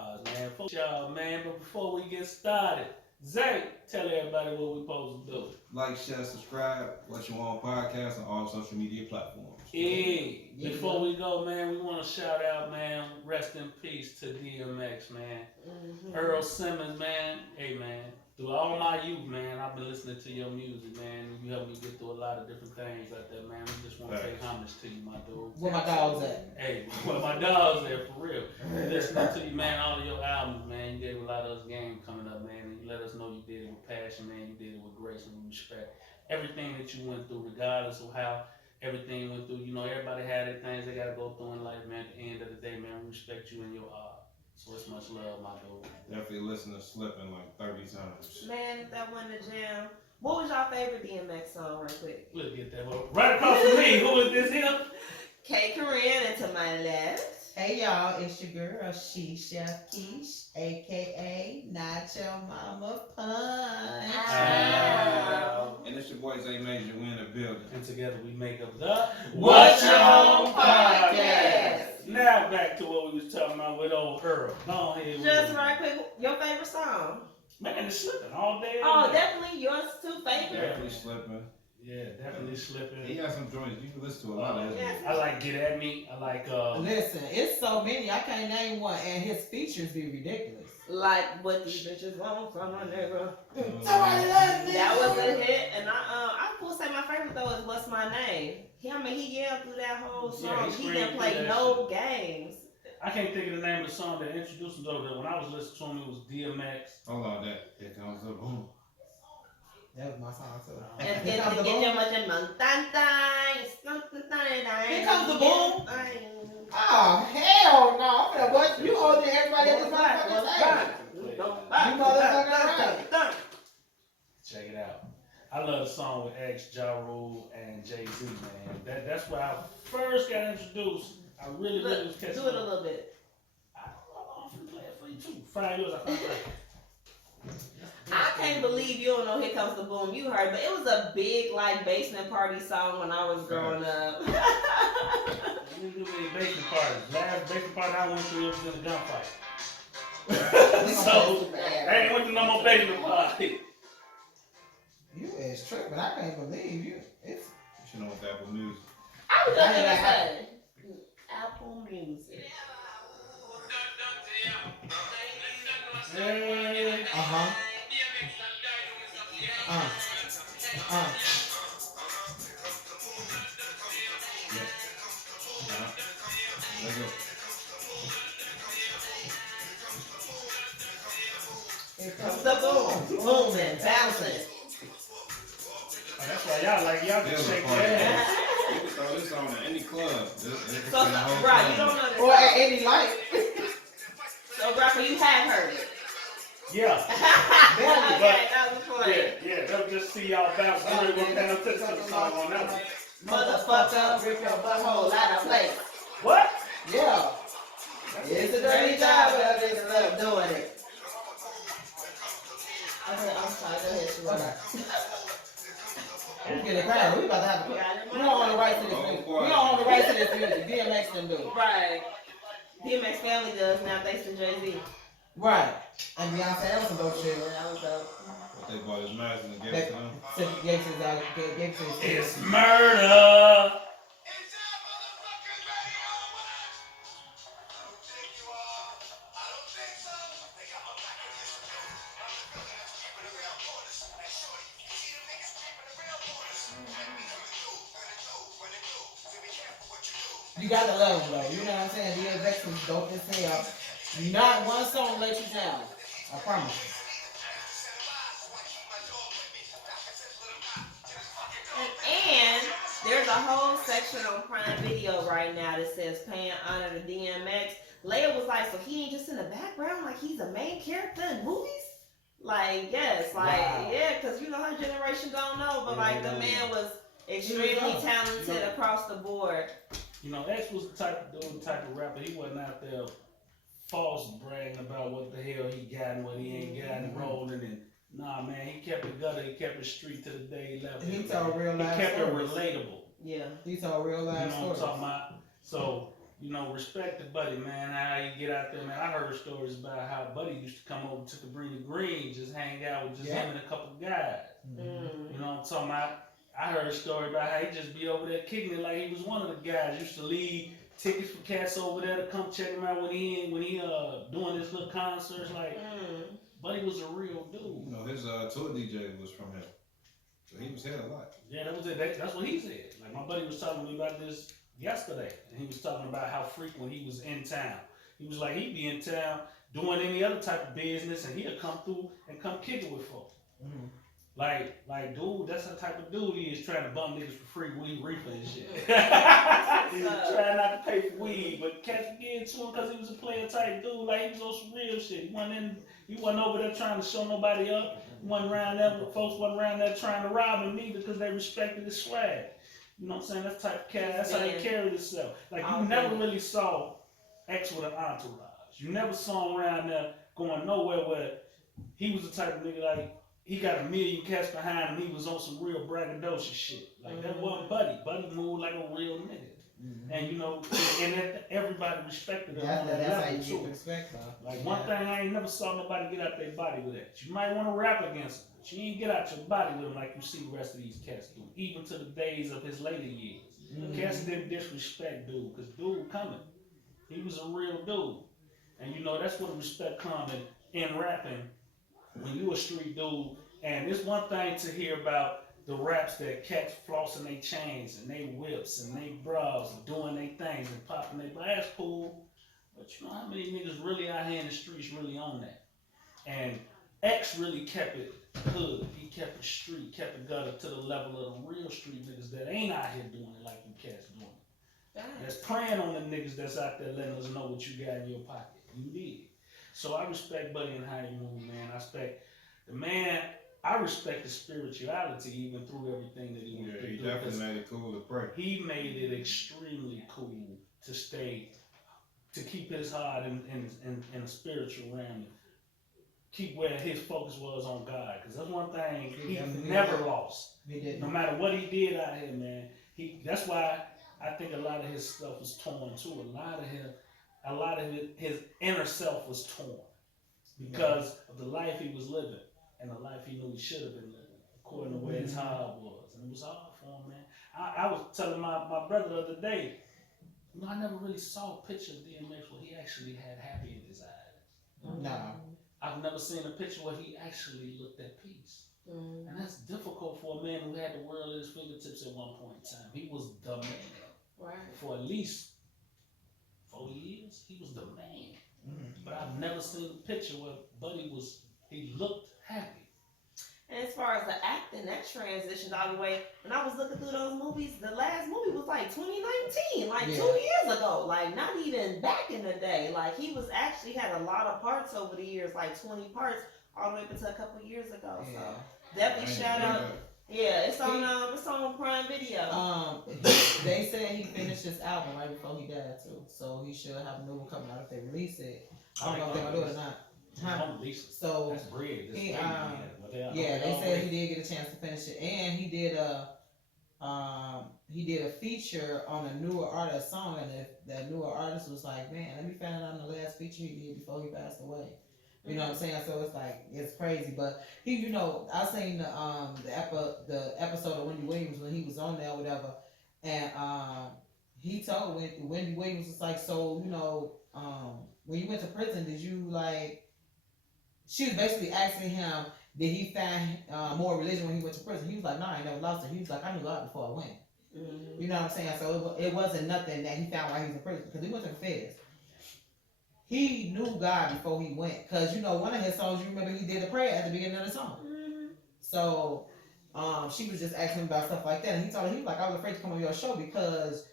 pause, man. Fuck y'all, man. But before we get started, Zay, tell everybody what we supposed to do. Like, share, subscribe. What you want podcast on all social media platforms. Hey, before we go, man, we want to shout out, man. Rest in peace to DMX, man. Earl Simmons, man. Hey, man. Through all my youth, man, I've been listening to your music, man. You helped me get through a lot of different things out there, man. We just want to pay homage to you, my dude. Where my dogs at? Hey, where my dogs at, for real. Listening to you, man, all of your albums, man. You gave a lot of us game coming up, man. And you let us know you did it with passion, man. You did it with grace and respect. Everything that you went through, regardless of how everything went through, you know, everybody had their things they got to go through in life, man. At the end of the day, man, we respect you and your art. So it's much love, my dude. Definitely listen to Slipping like 30 times. Man, if that wasn't a jam. What was your favorite DMX song, right quick? We'll get that one. Right across from me, who is this here? K. Corinne, and to my left. Hey y'all, it's your girl, She Chef Keish, aka Not Your Mama Punch. And it's your boy Zay Major, we in the building. And together we make up the What's Your Home Podcast. Now back to what we was talking about with old Earl. Go ahead. Just right quick, your favorite song? Man, it's slipping all day. Oh, definitely yours too, favorite. Definitely Slipping. Yeah, definitely slipping. He got some joints. You can listen to a lot of his music. I like Get At Me. I like Listen, it's so many, I can't name one, and his features be ridiculous. Like what these bitches want from a nigga. Somebody let me. That was a hit, and I will say my favorite though is What's My Name. He yelled through that whole song. Yeah, he didn't play no games. I can't think of the name of the song that introduced him though. When I was listening to him, it was DMX. Hold on, that. Here comes the boom. That was my song too. And Here comes the get boom. your much Here comes the boom. Oh, hell no. What? You holding everybody at this motherfucking table. You motherfucking right. Check it out. I love the song with X, Ja Rule, and Jay-Z, man. That's where I first got introduced. I really was catching do it a little bit. I often play it for you too. 5 years, I found it. I can't believe you don't know Here Comes the Boom. You heard, but it was a big like basement party song when I was growing up. I didn't do any basement parties. Last basement party I went to, it was in a gunfight. So I ain't went to no more basement party. You is tripping. I can't believe you. It's. You should know what's Apple Music. I was just gonna say Apple Music. Hey. Uh-huh. Let's go. Here Comes the boom, booming, bouncing. Oh, that's why y'all can shake your ass. You can throw this on at any club. So, right, you don't know this or at song. any light. So, Rapper, you have heard it. Yeah. Okay, that was funny. Yeah, they'll just see y'all bounce. I'm really gonna pay no attention to the song on that one. Motherfucker, rip your butthole out of place. What? Yeah. It's a dirty job, but niggas love doing it. Okay, I'm sorry, go ahead, Sherrod. We get it crowded. We about to have a. We don't own the rights to this music. We don't own the rights to this music. DMX them do. Right. DMX family does now thanks to Jay-Z. Right. And Beyonce, that was some dope shit. That was dope. But they bought his mask and gave it to him. So gave to his It's murder. You gotta love him though. You know what I'm saying? DMX was dope as hell. Not one song let you down. I promise you. And there's a whole section on Prime Video right now that says paying honor to DMX. Leia was like, so he ain't just in the background, like he's a main character in movies? Like, yes, like, Wow. yeah, because you know her generation don't know, but like the man was extremely talented across the board. You know, X was the type of rapper. He wasn't out there false bragging about what the hell he got and what he ain't got and rolling and nah, man, he kept it gutter, he kept it street to the day he left. He told real life He kept stories. it relatable. Yeah. He told real You know life what I'm stories. talking about? So you know, respect the Buddy, man. How he get out there, man. I heard stories about how Buddy used to come over to Cabrini Green, just hang out with just him and a couple guys. Mm. You know what I'm talking about? I heard a story about how he just be over there kicking it like he was one of the guys. Used to leave tickets for cats over there to come check him out when he doing his little concerts. Like, Buddy was a real dude. You know, his tour DJ was from him, so he was here a lot. Yeah, that was it. That's what he said. Like, my buddy was talking to me about this yesterday, and he was talking about how frequent he was in town. He was like, he'd be in town doing any other type of business, and he'd come through and come kick it with folks. Like, dude, that's the type of dude he is, trying to bum niggas for free weed reefer and shit. He's trying not to pay for weed, but cats would get into him because he was a player type dude. Like, he was on some real shit. He wasn't over there trying to show nobody up. He wasn't around there, folks wasn't around there trying to rob him neither because they respected his swag. You know what I'm saying? That's the type of cat. That's how he carried himself. Like, you never really saw X with an entourage. You never saw him around there going nowhere where he was the type of nigga like, he got a million cats behind him. He was on some real braggadocious shit. Like, that wasn't Buddy. Buddy moved like a real nigga. And, you know, and everybody respected him. That's how you get respect, though. Like, one thing I ain't never saw nobody get out their body with that. You might want to rap against him, but you ain't get out your body with him like you see the rest of these cats do. Even to the days of his later years. Cats didn't disrespect dude, because dude coming. He was a real dude. And, you know, that's what respect coming in rapping. When you a street dude, and it's one thing to hear about the raps that cats flossing their chains and they whips and they bras and doing their things and popping their, but that's cool. But you know how many niggas really out here in the streets really on that? And X really kept it hood. He kept it street, kept it gutter to the level of the real street niggas that ain't out here doing it like you cats doing it. That's preying on the niggas that's out there letting us know what you got in your pocket. You did. So I respect Buddy and how he move, man. I respect the man. I respect his spirituality even through everything that he went through. Yeah, he definitely made it cool to pray. He made it extremely cool to keep his heart in a spiritual realm. Keep where his focus was on God. Because that's one thing he never lost. No matter what he did out here, man. That's why I think a lot of his stuff was torn too. A lot of his inner self was torn because of the life he was living and the life he knew he should have been living, according to where his heart was. And it was hard for him, man. I was telling my brother the other day, you know, I never really saw a picture of DMX where he actually had happy in his eyes. No. I've never seen a picture where he actually looked at peace. And that's difficult for a man who had the world at his fingertips at one point in time. He was the man. Right. For at least 40 years, he was the man. But I've never seen a picture where Buddy he looked happy. And as far as the acting, that transitioned all the way. When I was looking through those movies, the last movie was like 2019, like 2 years ago. Like, not even back in the day. Like, he was actually had a lot of parts over the years, like 20 parts, all the way up until a couple years ago. So, definitely shout out. Yeah, it's on Prime Video. They said he finished his album right before he died too, so he should have a new one coming out if they release it. I don't know if they're gonna do it or not. So that's bread. they said he did get a chance to finish it, and he did a feature on a newer artist song, and that newer artist was like, man, let me find out on the last feature he did before he passed away. You know what I'm saying? So it's like, it's crazy. But he, you know, I seen the episode of Wendy Williams when he was on there or whatever, and he told Wendy Williams was like, so, you know, when you went to prison, did you like? She was basically asking him, did he find more religion when he went to prison? He was like, no, I never lost it. He was like, I knew God before I went. You know what I'm saying? So it wasn't nothing that he found while he was in prison, because he went to the feds. He knew God before he went, because, you know, one of his songs, you remember he did a prayer at the beginning of the song. So she was just asking him about stuff like that, and he told her, he was like, I was afraid to come on your show because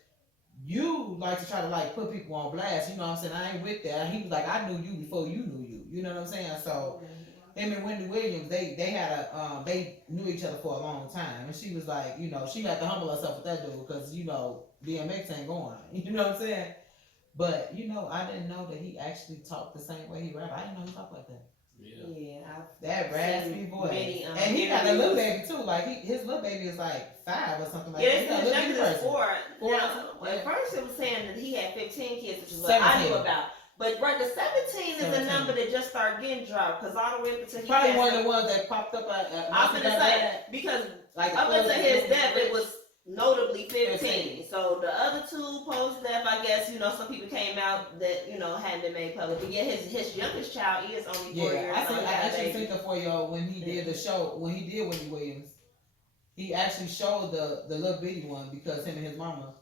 you like to try to like put people on blast. You know what I'm saying? I ain't with that. He was like, I knew you before you knew you. You know what I'm saying? So him and Wendy Williams, they had they knew each other for a long time, and she was like, you know, she had to humble herself with that dude because, you know, DMX ain't going. You know what I'm saying? But, you know, I didn't know that he actually talked the same way he rap. I didn't know he talked like that. Yeah. That raspy seen voice. many. And he got a little interviews. baby too. Like his little baby is like 5 or something like Yeah, that. He got a his little youngest baby is person. 4. Four, Now, yeah. at first it was saying that he had 15 kids, which is what I 17. knew about. But right, the 17 is a 17. number that just started getting dropped because all the way up until he Probably passed one of the ones that popped up at I'm gonna say because like up until his death, it was was notably 15. 15. So the other 2 post death, I guess, some people came out that, hadn't been made public. But yeah, his youngest child is only 4 years old. I actually think the 4-year-old when he did the show, when he did Wendy Williams, he actually showed the little bitty one because him and his mama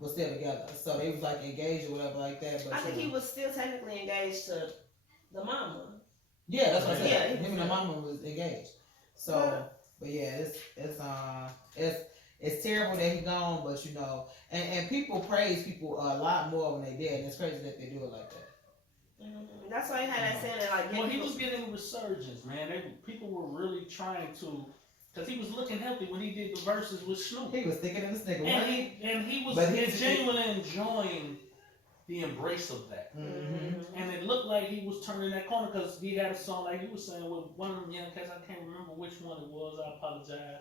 was still together. So they was like engaged or whatever like that. But I think he was still technically engaged to the mama. Yeah, that's what I said. Yeah, him and the mama was engaged. So, but yeah, it's terrible that he gone, but and people praise people a lot more when they dead, and it's crazy that they do it like that. Mm-hmm. That's why he had that saying like. Well, he was getting resurgence, man. People were really trying to, because he was looking healthy when he did the verses with Snoop. He was thicker than a snicker. And he was genuinely enjoying the embrace of that. Mm-hmm. And it looked like he was turning that corner because he had a song like you were saying with one of them young cats. I can't remember which one it was. I apologize.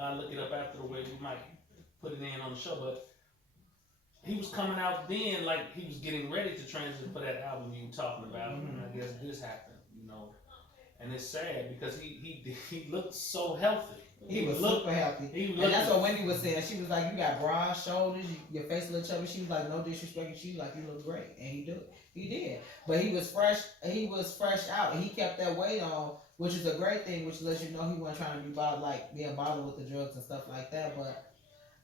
I'll look it up after the way we might put it in on the show. But he was coming out then like he was getting ready to transition for that album you were talking about. Mm-hmm. And I guess this happened, And it's sad because he looked so healthy. He was super healthy. And that's what Wendy was saying. She was like, you got broad shoulders, your face a little chubby. She was like, no disrespect. She was like, you look great. And he did. But he was fresh out. And he kept that weight on, which is a great thing, which lets you know he wasn't trying to be being bothered with the drugs and stuff like that. But,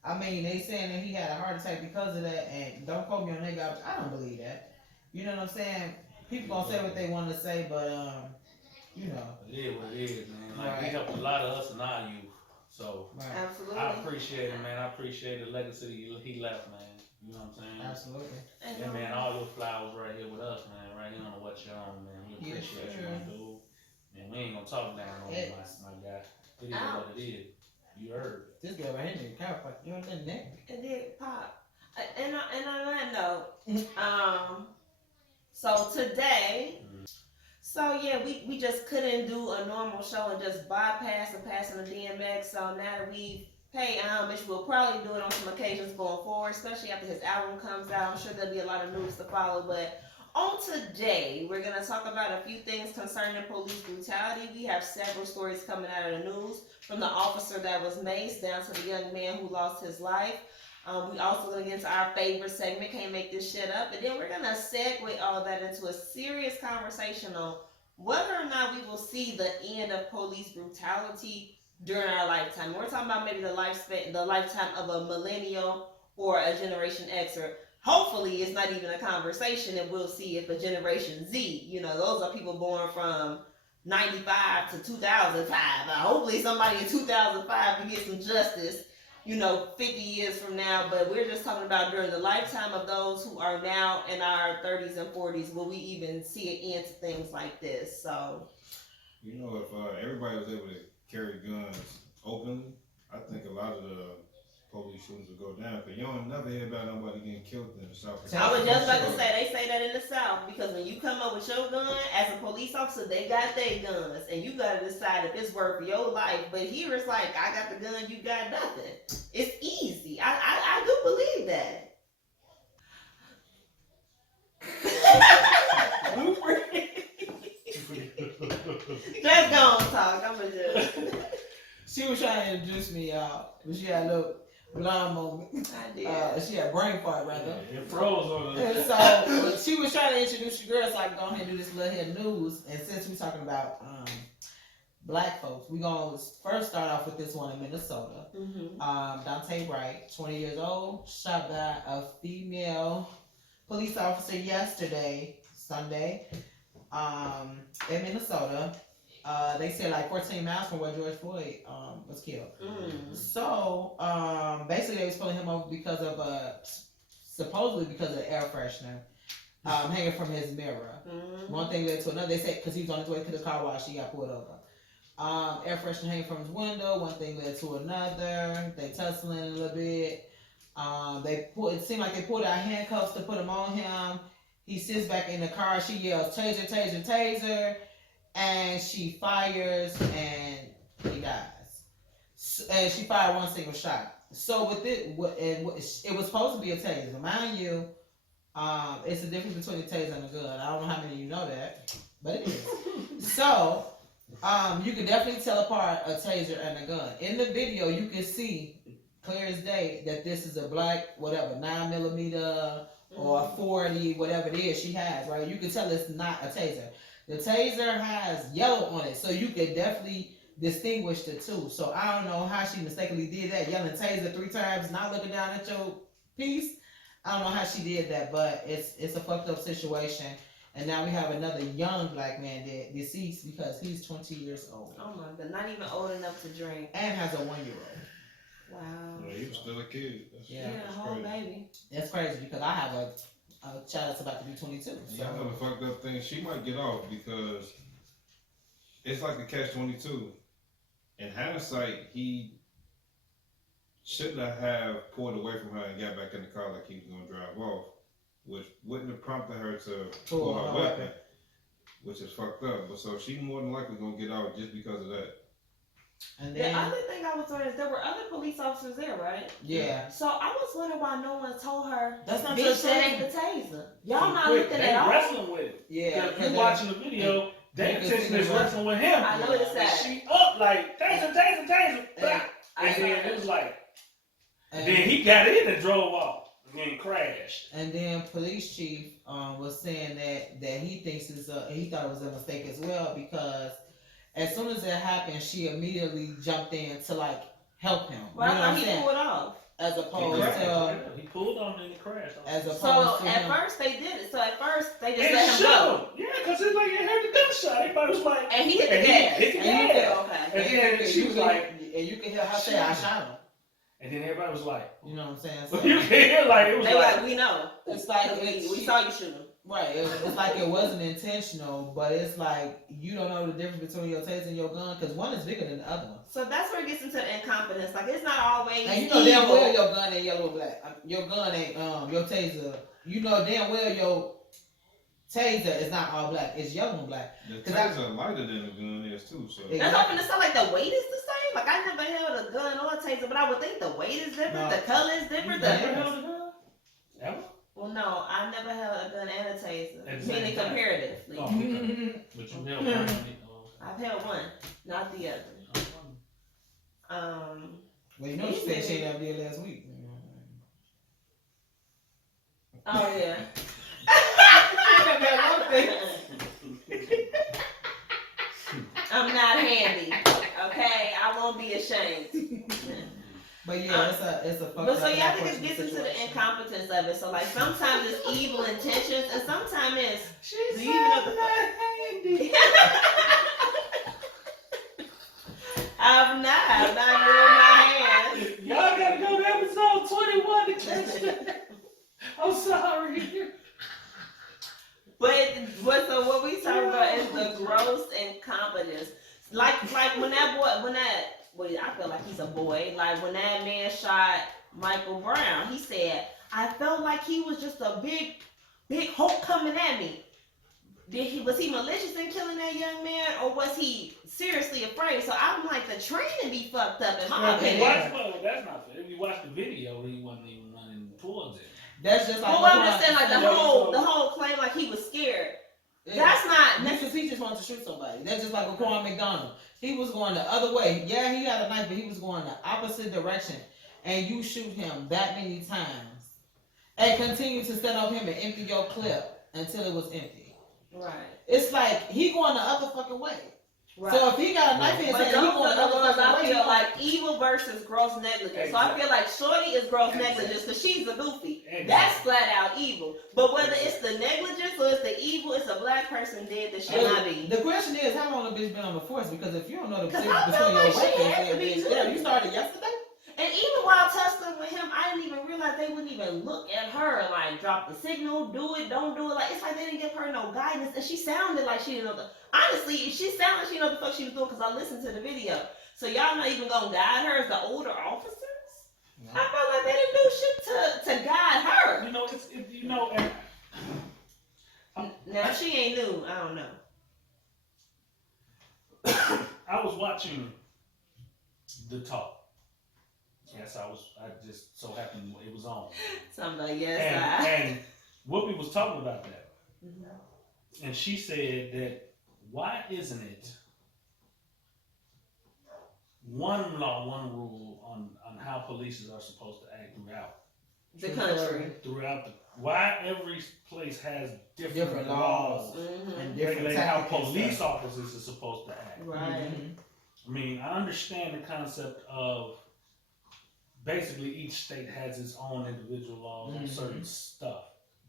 I mean, they saying that he had a heart attack because of that. And don't quote me on that, guy. I don't believe that. You know what I'm saying? People gonna say what they want to say, but, It is what it is, man. Like, right. He helped a lot of us in our youth. So, right. Absolutely. I appreciate it, man. I appreciate the legacy he left, man. You know what I'm saying? Absolutely. Yeah, man, all your flowers right here with us, man. Right here on What You On, man. We appreciate you, my dude. And we ain't gonna talk down on you, my guy. It is what it is. You heard. This guy right here, chiropractor, you know what I'm saying? It did pop. And on that note, so today, so yeah, we just couldn't do a normal show and just bypass the passing of DMX. So now that we've paid homage, we'll probably do it on some occasions going forward, especially after his album comes out. I'm sure there'll be a lot of news to follow, but on today, we're going to talk about a few things concerning police brutality. We have several stories coming out of the news, from the officer that was maced down to the young man who lost his life. We also going to get into our favorite segment, Can't Make This Shit Up. And then we're going to segue all that into a serious conversation on whether or not we will see the end of police brutality during our lifetime. We're talking about maybe the lifetime of a millennial or a Generation X, or hopefully it's not even a conversation, and we'll see if a Generation Z, those are people born from 95 to 2005. Hopefully somebody in 2005 can get some justice, 50 years from now. But we're just talking about during the lifetime of those who are now in our 30s and 40s, will we even see an end to things like this? So, if everybody was able to carry guns openly, I think a lot of the police shootings would go down, because you don't never hear about nobody getting killed in the South. I was just about to say, they say that in the South, because when you come up with your gun, as a police officer, they got their guns, and you got to decide if it's worth your life. But here it's like, I got the gun, you got nothing. It's easy. I do believe that. Just go on talk. I'm gonna just. She was trying to introduce me, y'all, but she had a little blonde moment. I did. She had brain fart rather. It froze on her. And so she was trying to introduce you girls, like, go ahead and do this little head news. And since we're talking about black folks, we're gonna first start off with this one in Minnesota. Mm-hmm. Dante Wright, 20 years old, shot by a female police officer yesterday, Sunday, in Minnesota. They said like 14 miles from where George Floyd was killed. Mm. So basically they was pulling him over because of supposedly because of the air freshener hanging from his mirror. Mm. One thing led to another. They said because he was on his way to the car wash, he got pulled over. Air freshener hanging from his window. One thing led to another. They tussling a little bit. It seemed like they pulled out handcuffs to put him on him. He sits back in the car. She yells, "Taser, taser, taser." and she fires and he dies. And she fired one single shot. So with it, it was supposed to be a taser. Mind you, it's the difference between a taser and a gun. I don't know how many of you know that, but it is. So, you can definitely tell apart a taser and a gun. In the video, you can see clear as day that this is a black, whatever, 9mm or 40, whatever it is she has, right? You can tell it's not a taser. The taser has yellow on it, so you can definitely distinguish the two. So I don't know how she mistakenly did that, yelling taser 3 times, not looking down at your piece. I don't know how she did that, but it's a fucked up situation. And now we have another young black man dead, deceased because he's 20 years old. Oh my god, not even old enough to drink. And has a 1-year-old. Wow. Yeah, he was still a kid. Yeah, a whole baby. That's crazy because I have a child that's about to be 22. So. Yeah, I know the fucked up thing. She might get off because it's like a catch-22. In hindsight, he shouldn't have pulled away from her and got back in the car like he was gonna drive off, which wouldn't have prompted her to pull her weapon, which is fucked up. But so she more than likely gonna get out just because of that. And then, the other thing I was wondering is there were other police officers there, right? Yeah. So I was wondering why no one told her. That's not bitch, your that ain't the taser. Y'all not looking they at all. wrestling with it. Yeah. If you watching the video, they attention is wrestling with him. I noticed that. She up like taser, taser, taser, blah. And then it was like, then he got in and drove off and then crashed. And then police chief was saying that he thinks he thought it was a mistake as well because as soon as it happened, she immediately jumped in to like help him. Well, you know what I'm he saying? pulled off. As opposed to he pulled on and he crashed. as opposed So to at him. first they did it. So at first they just And let him go. him. Yeah, because it's like you heard the gunshot. Everybody was like, And he hit the and gas. He hit the And you gas. feel okay. And then she was like, and you can hear her say, "I shot him." and then everybody was like, You know what I'm saying? so you can hear like it was They were like, like, we know. It's like We saw you shoot him. right. It's like it wasn't intentional, but it's like you don't know the difference between your taser and your gun because one is bigger than the other one. So that's where it gets into the incompetence. Like it's not always And you know damn evil. well your gun ain't yellow or black. Your gun ain't your taser. You know damn well your taser is not all black. It's yellow and black. The taser lighter than the gun is too. So Yeah. That's often to sound like the weight is the same. Like I never held a gun or a taser, but I would think the weight is different, No. the color is different. you Yeah. never held a gun? Ever? Well, no, I never held a gun and a taser. At the same Meaning time? comparatively. Oh, okay. But you held one. I've held one, not the other. Well, you know she said she ain't ever did last week. Oh yeah. I'm not handy. Okay, I won't be ashamed. But yeah, it's a fucked But so up yeah, I think it unfortunate gets into the situation. incompetence of it. So like sometimes it's evil intentions, and sometimes it's She's do you even know the handy. I'm not doing my hands. Y'all gotta go to episode 21 to catch that. I'm sorry. But so what we talk about is the gross incompetence. Like when I feel like he's a boy. Like when that man shot Michael Brown, he said, "I felt like he was just a big Hulk coming at me." Was he malicious in killing that young man, or was he seriously afraid? So I'm like, the training be fucked up in my opinion. That's not fair. If you watch the video, he wasn't even running towards it. That's just like Well, I'm just saying, like the whole claim, like he was scared. Yeah. That's not Because he just wanted to shoot somebody. That's just like with Quan McDonald. He was going the other way. Yeah, he had a knife, but he was going the opposite direction. And you shoot him that many times. And continue to set up him and empty your clip until it was empty. right. It's like he going the other fucking way. Right. So if he got a knife in his But hand, he those going the are the other ones fucking I way. feel like evil versus gross negligence. So I feel like Shorty is gross negligence because she's a goofy. That's flat out evil. But whether it's the negligence or it's the evil, it's a black person dead that should not be. The question is, how long the bitch been on the force? Because if you don't know the Because difference I feel between your like she weapons, had to be then too. yeah, you started yesterday? And even while tussling with him, I didn't even realize they wouldn't even look at her like drop the signal, do it, don't do it. Like it's like they didn't give her no guidance, and she sounded like she didn't know the. Honestly, she sounded like she didn't know the fuck she was doing because I listened to the video. So y'all not even gonna guide her as the older officers? No. I felt like they didn't do shit to guide her. You know, and Now if she ain't new, I don't know. I was watching The Talk. Yes, I just so happened it was on. Somebody, yes, And Whoopi was talking about that. Mhm. And she said that why isn't it one law, one rule on how police are supposed to act the country. Why every place has different laws. laws Mhm. And different regulating how tactics and police stuff. officers are supposed to act. Right. I mean, I understand the concept of basically each state has its own individual laws on certain stuff,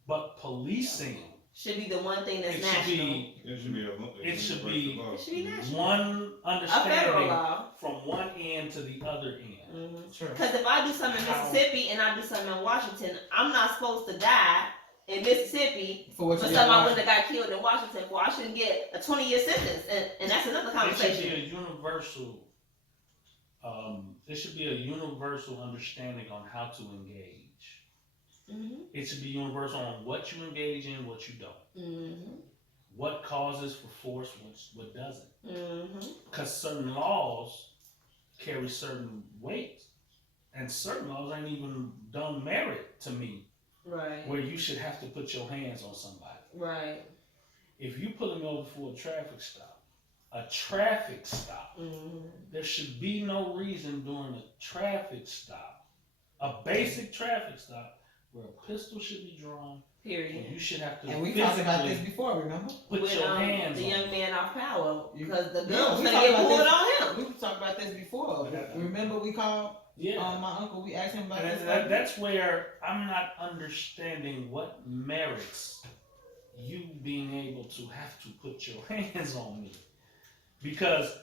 but policing Should be the one thing that's it national. it should be It should be national. one A federal understanding law. from one end to the other end. Sure. Because if I do something in Mississippi and I do something in Washington, I'm not supposed to die in Mississippi For what for you something I did. wouldn't have got killed in Washington for. I shouldn't get a 20-year sentence, and that's another It should conversation. be a universal. It should be a universal understanding on how to engage. Mhm. It should be universal on what you engage in, what you don't. Mhm. What causes for force, what doesn't. Mhm. Because certain laws carry certain weight, and certain laws ain't even done merit to me, Right. where you should have to put your hands on somebody. Right. If you pull them over for a traffic stop, Mhm. there should be no reason during a traffic stop, a basic traffic stop, where a pistol should be drawn, and Period. you should have to And we talked about this physically before, remember? put With your hands the on young it. man off power, You- because the Yeah, gun was we gonna talked get about pulled this. on him. We talked about this before. Yeah. Remember we called Yeah. my uncle, we asked him about And this. that's where I'm not understanding what merits you being able to have to put your hands on me. Because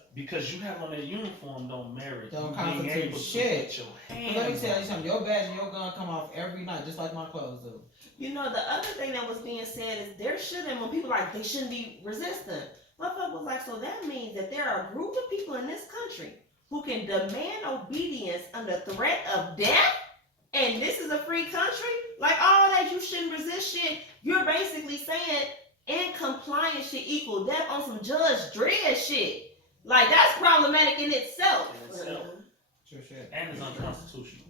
you have on that uniform don't merit Don't you being constitute able shit. to put your But hands let me tell on you something, your badge and your gun come off every night, just like my clothes do. You know, the other thing that was being said is there shouldn't, when people like, they shouldn't be resistant. Motherfucker was like, so that means that there are a group of people in this country who can demand obedience under threat of death? And this is a free country? Like, all that you shouldn't resist shit, you're basically saying in compliance should equal death on some Judge Dredd shit. Like, that's problematic in itself. In itself. Sure shit. and it's unconstitutional.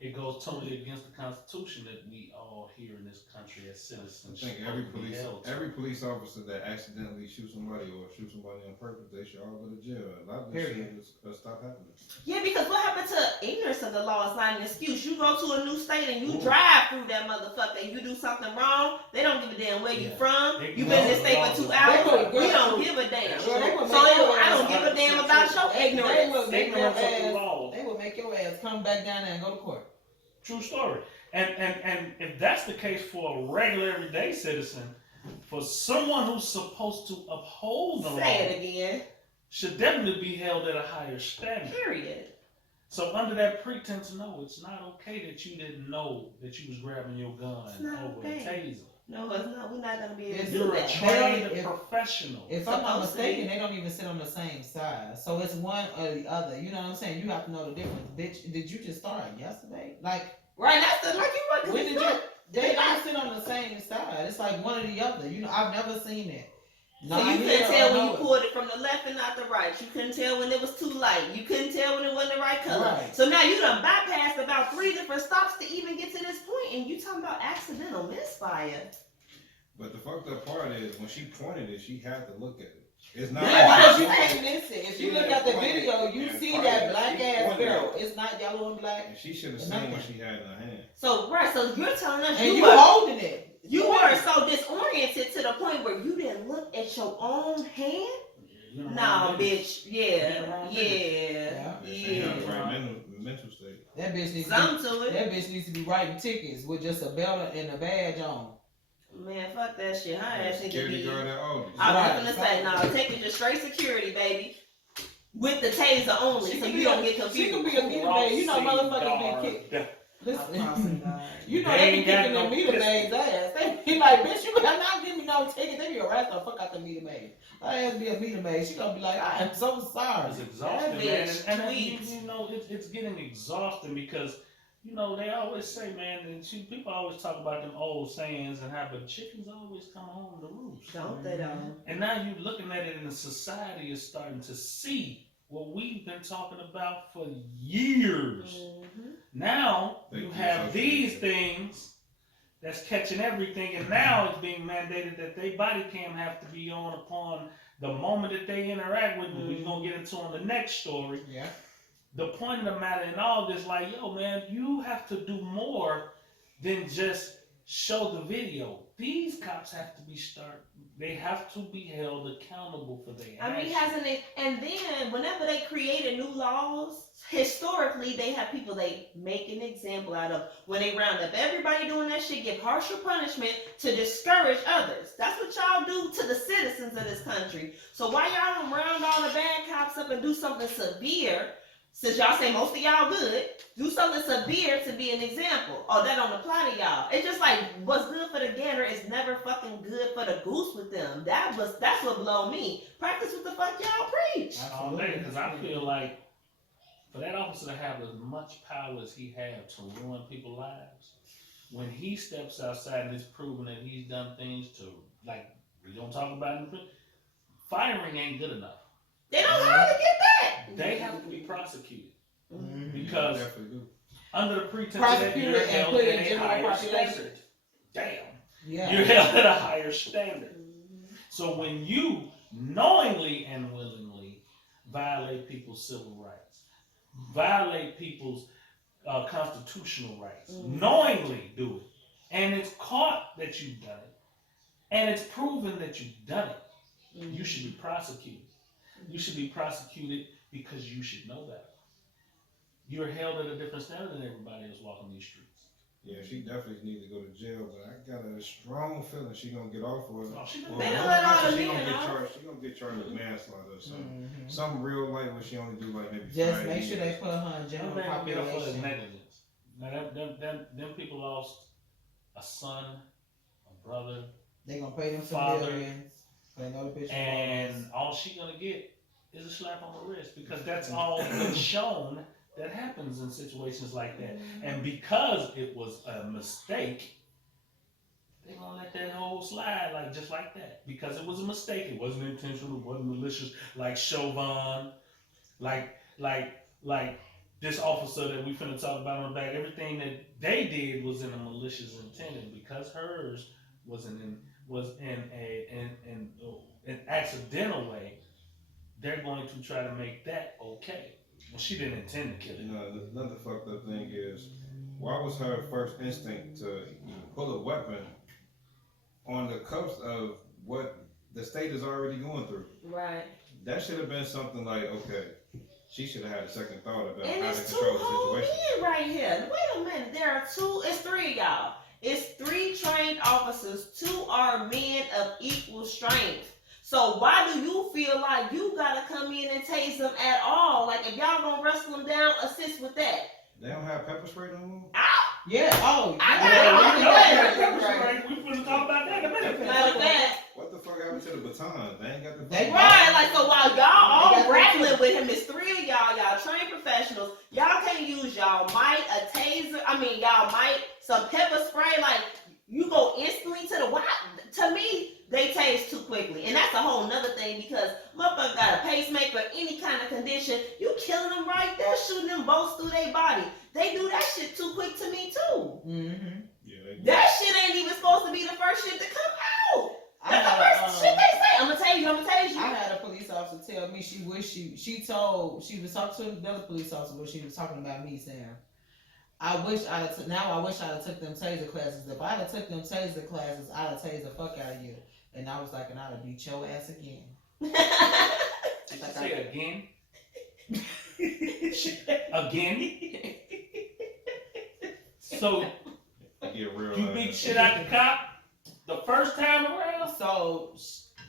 It goes totally against the Constitution that we all here in this country as I citizens think should be held to. every police officer that accidentally shoots somebody or shoots somebody on purpose, they should all go to jail. A lot of this shit will stop happening. Yeah, because what happened to ignorance of the law is not an excuse. You go to a new state and you Ooh. drive through that motherfucker and you do something wrong, they don't give a damn where you Yeah. from. They You know been in this the state laws for 2 are- hours. They We will- don't give a damn. Girl, they will So make your I don't ass- give a damn about your They ignorance. will make your Ignorance of the ass, law. they will make your ass come back down there and go to court. True story. And if that's the case for a regular everyday citizen, for someone who's supposed to uphold the Say law, it again. should definitely be held at a higher standard. Period. So under that pretense, no, it's not okay that you didn't know that you was grabbing your gun It's not over okay. a taser. No, it's not. We're not gonna be able to It's- do You're a that. trained If- professional. If I'm not Supposed to mistaken, be. they don't even sit on the same side. So it's one or the other. You know what I'm saying? You have to know the difference. Bitch, did you just start yesterday? Like, Right, that's the, like you when were. did you? They don't sit on the same side. It's like one or the other. You know, I've never seen it. So you Not couldn't here tell or when you nowhere. pulled it from the left and not the right. You couldn't tell when it was too light. You couldn't tell when it wasn't the right color. Right. So now you done bypassed about 3 different stops to even get to this point, and you talking about accidental misfire. But the fucked up part is when she pointed it, she had to look at it. It's not. Yeah, because you like can't miss it. If you look at the video, you see that black ass girl. It's not yellow and black. And she should have seen what she had in her hand. So right, so you're telling us And you you were holding it. you were so disoriented to the point where you didn't look at your own hand? You know, Nah, wrong bitch. You're Yeah, wrong yeah, Yeah. She ain't got the right yeah. mental state. That bitch needs to Something to be, it. that bitch needs to be writing tickets with just a belt and a badge on. Man, fuck that shit. Her ass need to Security be. guard at Aldi's. I Right. was gonna say, no, take it to straight security, baby. With the taser only, so you don't get She confused. can be a meter maid. You know, motherfuckers be kicked. Listen, you know They they be ain't got kicking no them meter pistol. maids' ass. They be like, bitch, you better not give me no ticket. They be harassed the fuck out the meter maid. Her ass be a meter maid. She gonna be like, I am so sorry. It's exhausting, That man. bitch And tweets. you know, it's getting exhausting because You know, they always say, man, people always talk about them old sayings and how, but chickens always come home to roost. Don't they though? And now you looking at it and the society is starting to see what we've been talking about for years. Mm-hmm. Now Thank you you, have social these media. things that's catching everything, and now it's being mandated that they body cam have to be on upon the moment that they interact with you. We're gonna get into on the next story. Yeah. The point of the matter in all this, like, yo, man, you have to do more than just show the video. These cops have to be they have to be held accountable for their I mean, actions. hasn't it? And then whenever they created new laws, historically they have people they make an example out of. When they round up everybody doing that shit, give harsher punishment to discourage others. That's what y'all do to the citizens of this country. So why y'all don't round all the bad cops up and do something severe? Since y'all say most of y'all good, do something severe to be an example. Oh, that don't apply to y'all. It's just like what's good for the gander is never fucking good for the goose with them. That's what blow me. Practice what the fuck y'all preach. Because I feel like for that officer to have as much power as he had to ruin people's lives, when he steps outside and it's proven that he's done things to, like, we don't talk about it, firing ain't good enough. They don't know how to get that. They have to be prosecuted. Mm-hmm. Because Definitely do. under the pretense that Prosecuted you're and held put at in a general higher population. standard. Damn. Yeah. You're held at a higher standard. So when you knowingly and willingly violate people's civil rights, violate people's constitutional rights, knowingly do it, and it's caught that you've done it, and it's proven that you've done it, you should be prosecuted. You should be prosecuted because you should know better. You're held at a different standard than everybody else walking these streets. Yeah, she definitely needs to go to jail, but I got a strong feeling she gonna get off with it. Oh, she Well, They don't most let all likely the she men gonna get off. charged. She gonna get charged with manslaughter or something. Mhm. Something real light where she only do like maybe Just 5 make sure years. they put her in Them general man get up for his population. negligence. Now them people lost a son, a brother, They gonna pay them some Father. millions. They know the bitch. and all she gonna get is a slap on the wrist because that's all been shown that happens in situations like that. And because it was a mistake, they gonna let that whole slide just like that. Because it was a mistake. It wasn't intentional, it wasn't malicious, like Chauvin, like this officer that we finna talk about on the back. Everything that they did was in a malicious intent, and because hers was in an accidental way, they're going to try to make that okay. Well, she didn't intend to kill You him. know, another fucked up thing is, why was her first instinct to pull a weapon on the cusp of what the state is already going through? Right. That should have been something like, okay, she should have had a second thought about And how to it's two control the whole situation. men right here. Wait a minute. There are it's 3 of y'all. It's 3 trained officers. 2 are men of equal strength. So why do you feel like you gotta come in and tase them at all? Like if y'all gonna wrestle them down, assist with that. They don't have pepper spray no more? Yeah. Oh. We finna talk about that in a minute. Matter of fact, What the fuck happened to the batons? They ain't got the They- right, like so while y'all all They got grappling with him, it's 3 of y'all trained professionals. Y'all can't use y'all might, a taser, y'all might, some pepper spray, like you go instantly to the why. To me, they tase too quickly. And that's a whole nother thing because motherfucker got a pacemaker, any kind of condition, you killing them right there, shooting them bolts through their body. They do that shit too quick to me too. Mm-hmm. Yeah, they do. That shit ain't even supposed to be the first shit to come out. I That's the had, first shit they say. I'm gonna tase you. I had a police officer tell me she wished she was talking to another police officer where she was talking about me saying, I wish I'd have took them taser classes. If I'd have took them taser classes, I'd have tased the fuck out of you. And I was like, and I'd have beat your ass again. Did you say again? Again? So Get real. you beat shit out the cop the first time around? So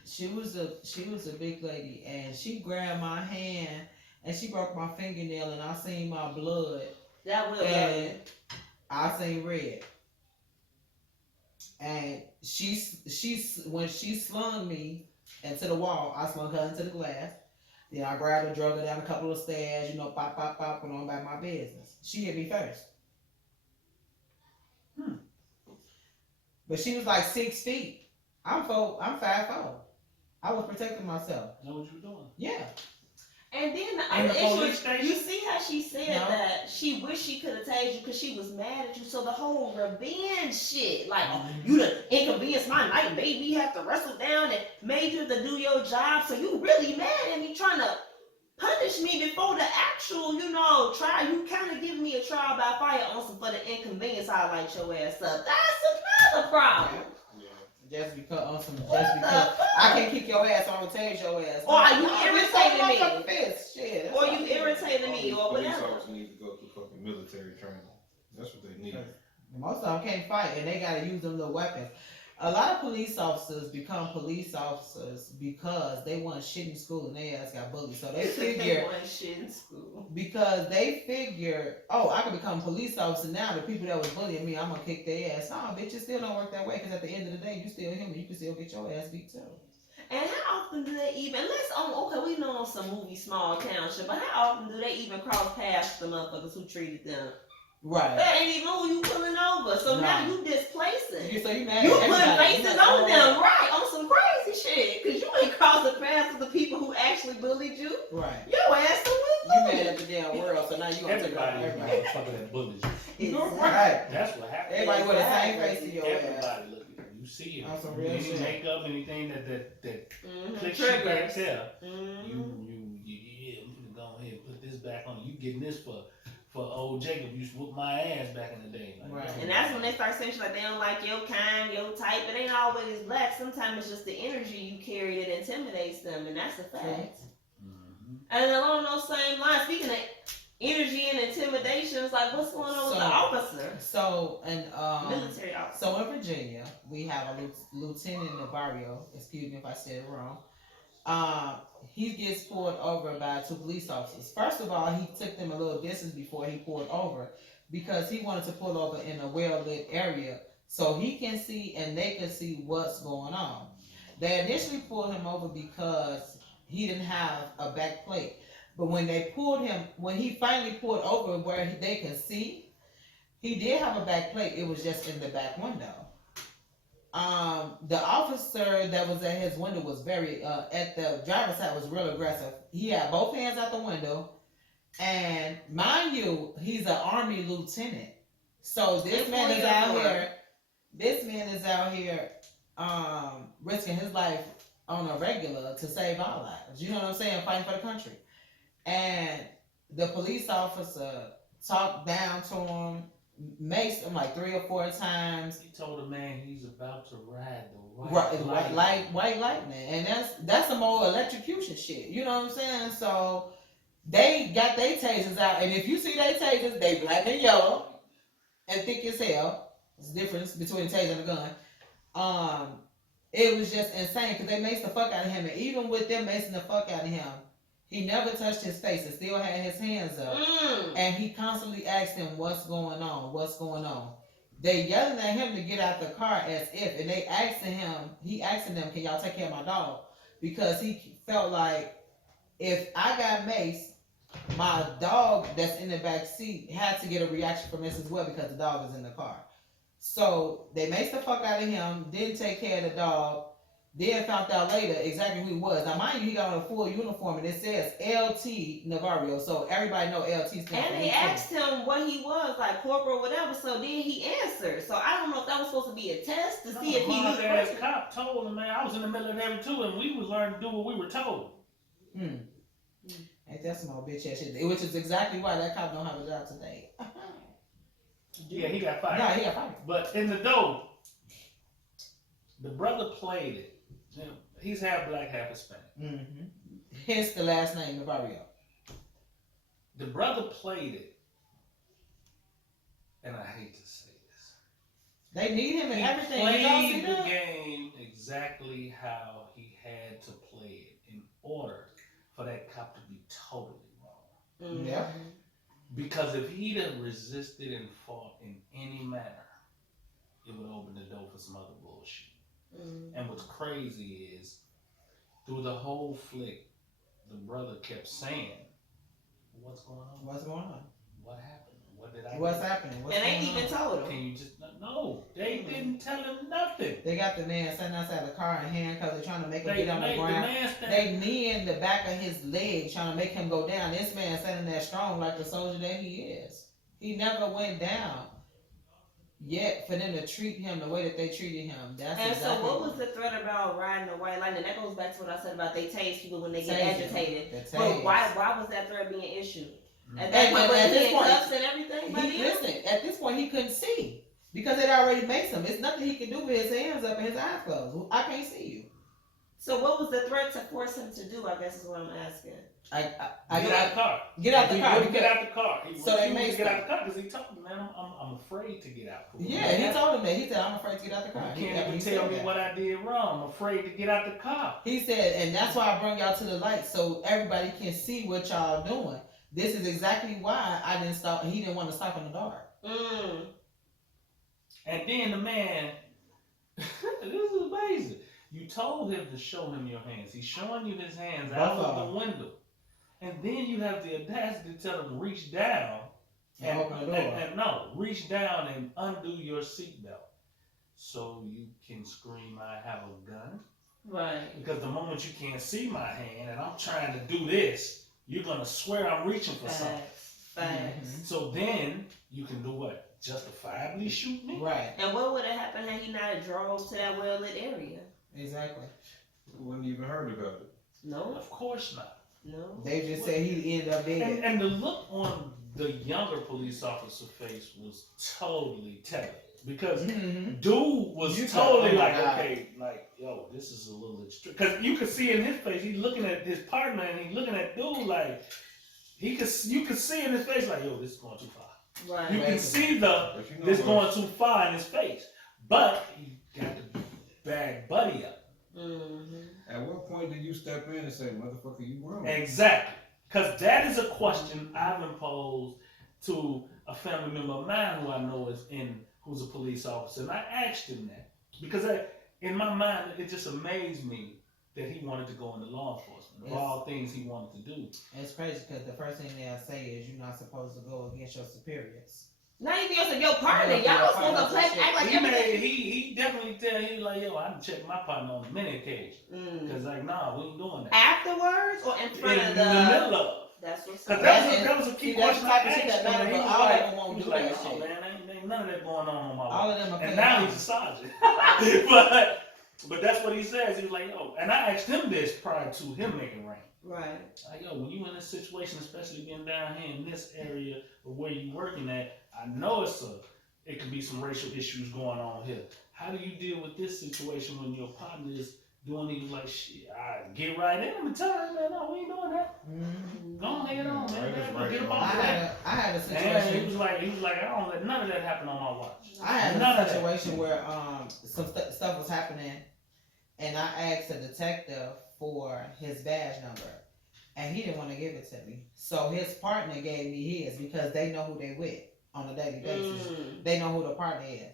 she was a big lady, and she grabbed my hand and she broke my fingernail, and I seen my blood, That will and I seen red. And when she slung me into the wall, I slung her into the glass. Then I grabbed her, drug her down a couple of stairs, pop, pop, pop, went on about my business. She hit me first. But she was like 6 feet. I'm 5'4". I was protecting myself. Know what you were doing? Yeah. And then the In other the issue police is, station? you see how she said No. that she wished she could have tased you because she was mad at you. So the whole revenge shit, like, oh, Mhm. you done inconvenienced my night, made me have to wrestle down and made you to do your job. So you really mad at me trying to punish me before the actual, trial. You kind of giving me a trial by fire on some for the inconvenience. I light your ass up. That's another problem. Just because What just the because fuck? I can kick your ass, I'm gonna tase your ass. Or are you No, irritating me? bitch, fist. Shit, that's Or all you it is. irritating me, or Police whatever. officers need to go through fucking military training. That's what they need. Most of them can't fight, and they gotta use them little weapons. A lot of police officers become police officers because they want shit in school and they ass got bullied. So they figure want shit in school. because they figure, oh, I can become a police officer now. The people that was bullying me, I'm gonna kick their ass. Nah, bitch, it still don't work that way. Because at the end of the day, you still human. You can still get your ass beat too. And how often do they even, okay, we know on some movie Small Town shit, but how often do they even cross paths with the motherfuckers who treated them? Right. That ain't even who you pulling over. So No. now you displacing. So you mad? You at putting everybody. faces You on like, them, right, on some crazy shit. Because you ain't crossing paths with the people who actually bullied you. Right. Your ass the You one mad bullied. at the damn world, so now you gonna take it out Everybody is a everybody. motherfucker that bullies you. You're Exactly. right. That's what happens. Everybody with the same Exactly. face to your ass. Everybody look at you. You see it. On some real Any shit. makeup, anything that Mm-hmm. clicks you back Triggers. there. Mm-hmm. Yeah, I'm gonna go ahead and put this back on. You getting this for old Jacob used to whoop my ass back in the day. Like, Right. And that's when they start saying shit like they don't like your kind, your type. It ain't always black. Sometimes it's just the energy you carry that intimidates them, and that's a fact. Mhm. And along those same lines, speaking of energy and intimidation, it's like, what's going on with the officer? So Military officer. so in Virginia, we have a Lieutenant Navarro. Excuse me if I said it wrong. He gets pulled over by 2 police officers. First of all, he took them a little distance before he pulled over because he wanted to pull over in a well-lit area so he can see and they can see what's going on. They initially pulled him over because he didn't have a back plate. But when he finally pulled over where they could see, he did have a back plate. It was just in the back window. The officer that was at his window was very, at the driver's side was real aggressive. He had both hands out the window. And mind you, he's an Army lieutenant. So this man is out here, risking his life on a regular to save our lives. You know what I'm saying? Fighting for the country. And the police officer talked down to him, maced him like 3 or 4 times. He told the man he's about to ride the White lightning, and that's some old electrocution shit. You know what I'm saying? So they got their tasers out, and if you see their tasers, they black and yellow and thick as hell. There's a difference between a taser and a gun. It was just insane because they maced the fuck out of him, and even with them macing the fuck out of him, he never touched his face and still had his hands up. And he constantly asked them, what's going on? What's going on? They yelling at him to get out the car as if, and he asking them, can y'all take care of my dog? Because he felt like if I got maced, my dog that's in the back seat had to get a reaction from this as well because the dog is in the car. So they maced the fuck out of him, didn't take care of the dog, then found out later exactly who he was. Now, mind you, he got on a full uniform and it says LT Navarro, so everybody know LT stands for. And they asked him what he was, like corporal, whatever. So then he answered. So I don't know if that was supposed to be a test to see if he knew the ass person. cop told him, man, I was in the military too, and we was learning to do what we were told. Ain't that some old bitch ass shit? Which is exactly why that cop don't have a job today. Yeah, he got fired. Yeah, he got fired. But in the dough, the brother played it. He's half black, half Hispanic. Hence the last name Navarro. The brother played it, and I hate to say this. They need him in everything. He Did y'all see played the that? game exactly how he had to play it in order for that cop to be totally wrong. Yeah. Because if he'd have resisted and fought in any manner, it would open the door for some other bullshit. And what's crazy is, through the whole flick, the brother kept saying, what's going on? What's going on? What happened? What did I What's do? happening? What's And they ain't going even on? told him. Can you just no? They didn't tell him nothing. They got the man sitting outside the car in handcuffs. They're trying to make him They get on the made the ground. man stand. They knee in the back of his leg trying to make him go down. This man standing there strong like the soldier that he is. He never went down. Yet for them to treat him the way that they treated him, that's And exactly so, what was the threat about riding the white lightning? That goes back to what I said about they tase people when they get Tasing. agitated. The But tase. why was that threat being issued? At And- that point, and was at he this in point, cuffs and everything? by He then? listen. At this point, he couldn't see because it already makes him. It's nothing he can do with his hands up and his eyes closed. I can't see you. So, what was the threat to force him to do? I guess is what I'm asking. I Get out the car. Get out the He car. wouldn't because- get out the car. He So they refused made to get out the car because he told me, man, I'm afraid to get out. Yeah, he told him that. He said, "I'm afraid to get out the car." You He can't even said tell me that. what I did wrong. I'm afraid to get out the car. He said, and that's why I brought y'all to the light so everybody can see what y'all doing. This is exactly why I didn't stop. He didn't want to stop in the dark. And then the man, this is amazing. You told him to show him your hands. He's showing you his hands out of the window. And then you have the audacity to tell him to reach down and open the door. And no, reach down and undo your seatbelt so you can scream, "I have a gun." Right. Because the moment you can't see my hand and I'm trying to do this, you're gonna swear I'm reaching for something. Facts. So then you can do what? Justifiably shoot me? Right. And what would have happened had he not have drove to that well lit area? Exactly. Wouldn't even heard about it. No. Of course not. No. They just said he ended up dead. And the look on the younger police officer's face was totally telling. Because Mhm. dude was You totally thought, oh my like, God. okay, like, yo, this is a little extreme. Because you could see in his face, he's looking at his partner and he's looking at dude like, you could see in his face like, yo, this is going too far. Right. You can see But you know this what? going too far in his face. But he got to bag Buddy up. Mm-hmm. At what point did you step in and say, "Motherfucker, you wrong"? Exactly. Because that is a question I've imposed to a family member of mine who I know who's a police officer. And I asked him that. Because in my mind, it just amazed me that he wanted to go into law enforcement. Of Yes. all things he wanted to do. It's crazy because the first thing they'll say is you're not supposed to go against your superiors. Not even your partner. Yeah, Y'all your supposed to partner play act like He everything. he definitely tell you like, yo, I done checked my partner on many occasions. Because like, nah, we ain't doing that. Afterwards or in front of In the middle of. That's what's Cause up. that was a key See, that's question the I type of shit asked that him. And matters, he but was all of like, them won't do that no, shit. man, ain't none of that going on my All watch. of them are And paying now off. he's a sergeant. but that's what he says. He was like, yo, and I asked him this prior to him making rain. Right. Like, yo, when you in this situation, especially being down here in this area of where you working at, I know it could be some racial issues going on here. How do you deal with this situation when your partner is doing even like shit? I get right in him and tell him, man, no, we ain't doing that. Mm-hmm. Go ahead on, man. Right is Man, right, get up bro. off of that. I had a And situation. he was like, I don't let none of that happen on my watch. I had None a of that. situation where some stuff was happening, and I asked a detective for his badge number, and he didn't want to give it to me. So his partner gave me his because they know who they with on a daily basis. They know who the partner is.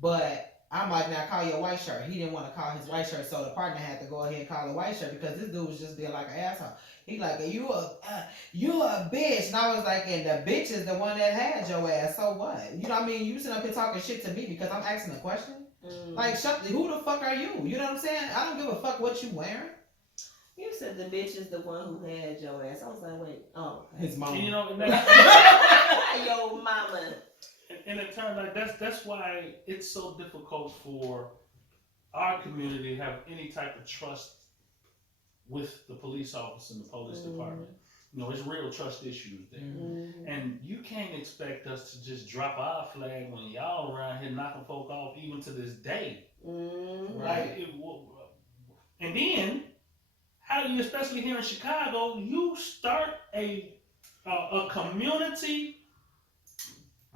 But I'm like, now call your white shirt. He didn't want to call his white shirt, so the partner had to go ahead and call the white shirt because this dude was just being like an asshole. He like, you a bitch, and I was like, and the bitch is the one that had your ass. So what? You know what I mean? You sitting up here talking shit to me because I'm asking a question. Like, who the fuck are you? You know what I'm saying? I don't give a fuck what you wearing. You said the bitch is the one who had your ass. I was like, wait, oh. His mom. And, you know, and that, Yo, mama. and it turns like that's why it's so difficult for our community to have any type of trust with the police officer and the police department. You know, it's real trust issues there. And you can't expect us to just drop our flag when y'all around here knocking folk off even to this day. Right? And then, how do you, especially here in Chicago, you start a community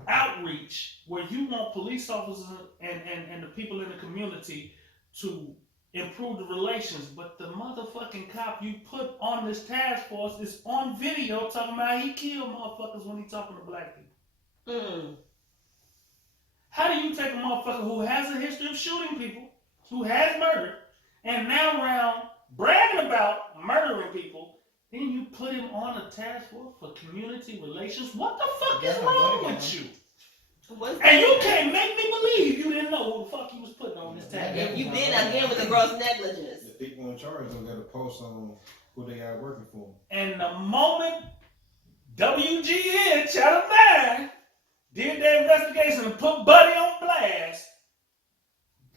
outreach where you want police officers and the people in the community to improve the relations, but the motherfucking cop you put on this task force is on video talking about he killed motherfuckers when he talking to black people. How do you take a motherfucker who has a history of shooting people, who has murdered, and now around bragging about murdering people, Then you put him on a task force for community relations. What the fuck That's is not wrong good with you? And you can't make me believe you didn't know who the fuck you was putting on this task. Yeah, you did again with the gross negligence. The people in charge don't got to post on who they are working for. And the moment WGN Channel 9 did their investigation and put Buddy on blast,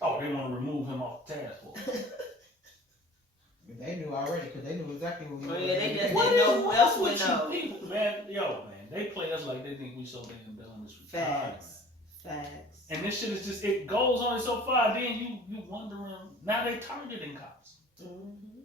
oh, they want to remove him off the task force. They knew already because they knew exactly who he was. Oh, yeah, they just What didn't is know who wrong else would with know. you people, man? Yo, man, they play us like they think we so damn dumb. It's retarded. Facts. And this shit is just, it goes on so far, then you wondering, now they targeting cops. Mm-hmm.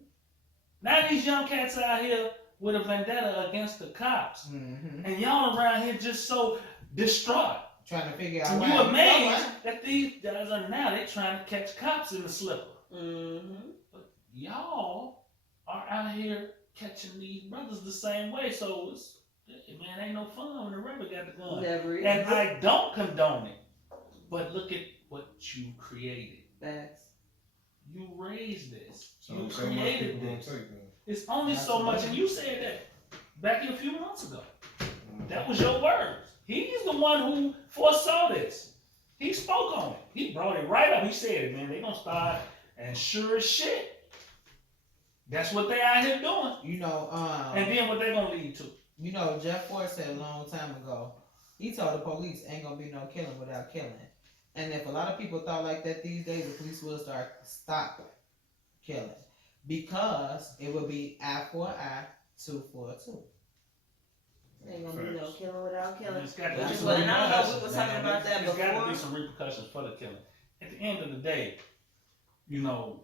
Now these young cats out here with a vendetta against the cops. Mm-hmm. And y'all around here just so distraught. Trying to figure out And why. you amazed that these guys are now, they trying to catch cops in the slipper. Mm-hmm. But y'all are out here catching these brothers the same way, so it's, man, ain't no fun when the rubber got the gun. Never is. And I don't condone it, but look at what you created. Facts. You raised this. So You so much created people gonna this. take them. It's only so much, and you said that back a few months ago. That was your words. He's the one who foresaw this. He spoke on it. He brought it right up. He said it, man. They gonna start, and sure as shit, that's what they out here doing. You know, And then what they gonna lead to? you know, Jeff Ford said a long time ago, he told the police ain't gonna be no killing without killing. And if a lot of people thought like that these days, the police will stop killing. Because it would be eye for an eye, tooth for a tooth. Ain't gonna be no killing without killing. There's got to Which be is some what, and I don't know if we repercussions, were talking man. about that There's got to be before. some repercussions for the killing. At the end of the day, you know,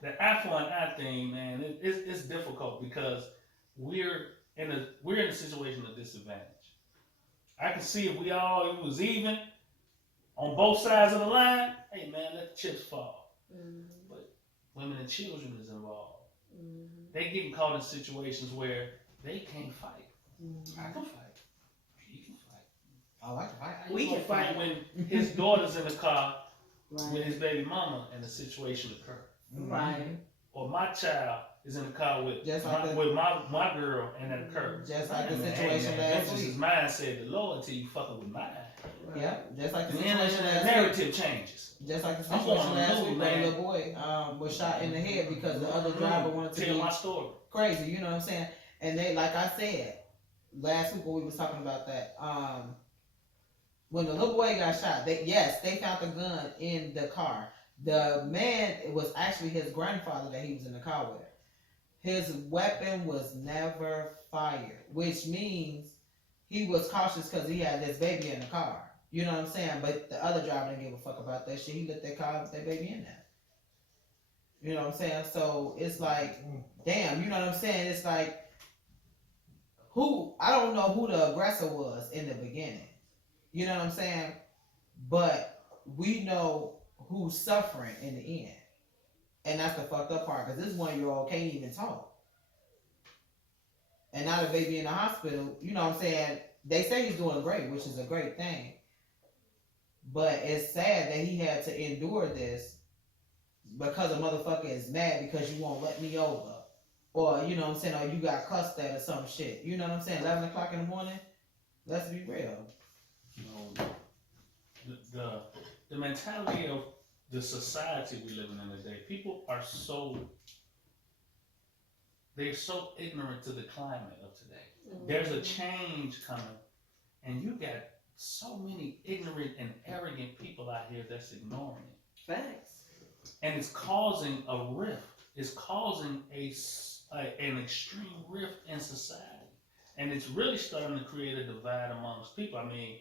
the eye for an eye thing, man, it's difficult because we're in a situation of disadvantage. I can see if we all was even on both sides of the line, hey man, let the chips fall. Mm-hmm. But women and children is involved. Mm-hmm. They getting caught in situations where they can't fight. Mm-hmm. I can fight. He can fight. I like it. How you gonna fight when his daughter's in the car with Right. his baby mama and the situation occur? Right. Or my child is in the car with Just like my girl and that occurs. Just like the Man, situation man, last vengeance is week. mine, said the Lord, until you fucking with mine. Yeah, just like the And then situation the last week. narrative changes. Just like the I'm going situation on the last move, week where the man. little boy was shot in the head because the other driver wanted to Tell be my story. crazy, you know what I'm saying? And they, like I said, last week when we was talking about that, when the little boy got shot, they found the gun in the car. The man, it was actually his grandfather that he was in the car with. His weapon was never fired, which means he was cautious because he had this baby in the car. You know what I'm saying? But the other driver didn't give a fuck about that shit. He let that car with that baby in there. You know what I'm saying? So it's like, damn, you know what I'm saying? It's like, I don't know who the aggressor was in the beginning. You know what I'm saying? But we know who's suffering in the end. And that's the fucked up part, because this 1-year-old can't even talk. And now the baby in the hospital, you know what I'm saying? They say he's doing great, which is a great thing. But it's sad that he had to endure this because a motherfucker is mad because you won't let me over. Or, you know what I'm saying, or you got cussed at or some shit. You know what I'm saying? 11 o'clock in the morning? Let's be real. You know, the mentality of the society we live in today, people are they're so ignorant to the climate of today. Mm-hmm. There's a change coming, and you got so many ignorant and arrogant people out here that's ignoring it. Facts. And it's causing a rift. It's causing an extreme rift in society. And it's really starting to create a divide amongst people. I mean,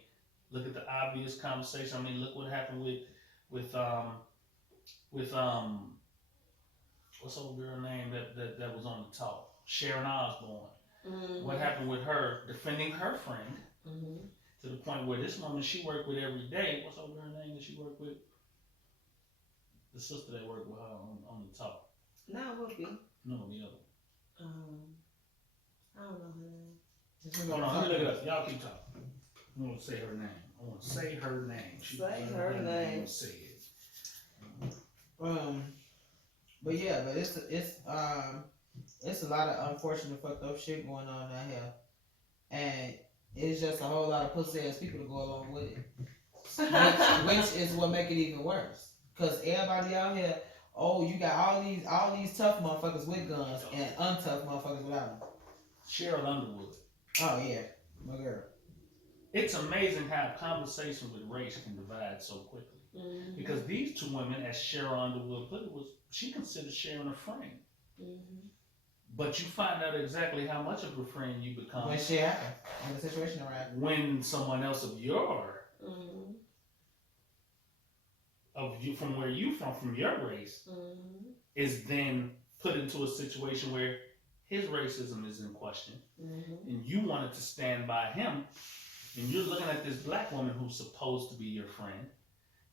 look at the obvious conversation. I mean, look what happened with what's old girl name that was on the talk? Sharon Osbourne. Mm-hmm. What happened with her defending her friend Mm-hmm. to the point where this woman she worked with every day. What's old girl name that she worked with? The sister that worked with her on the talk. No, it would be. No, the other. I don't know her name. Hold on, let me look it up. Y'all keep talking. I want to say her name. I want to say her name. Say her name. I want to say it. But yeah, but it's It's a lot of unfortunate fucked up shit going on out here, and it's just a whole lot of pussy ass people to go along with it, which is what make it even worse. Cause everybody out here, oh, you got all these tough motherfuckers with guns and untough motherfuckers without them. Cheryl Underwood. Oh yeah, my girl. It's amazing how conversation with race can divide so quickly. Mm-hmm. Because these two women, as Cheryl Underwood put it, she considered Sharon a friend. Mm-hmm. But you find out exactly how much of a friend you become When shit happens, when the situation arrives. when someone else of your Mm-hmm. from where you from your race, Mm-hmm. is then put into a situation where his racism is in question, Mm-hmm. and you wanted to stand by him, and you're looking at this black woman who's supposed to be your friend,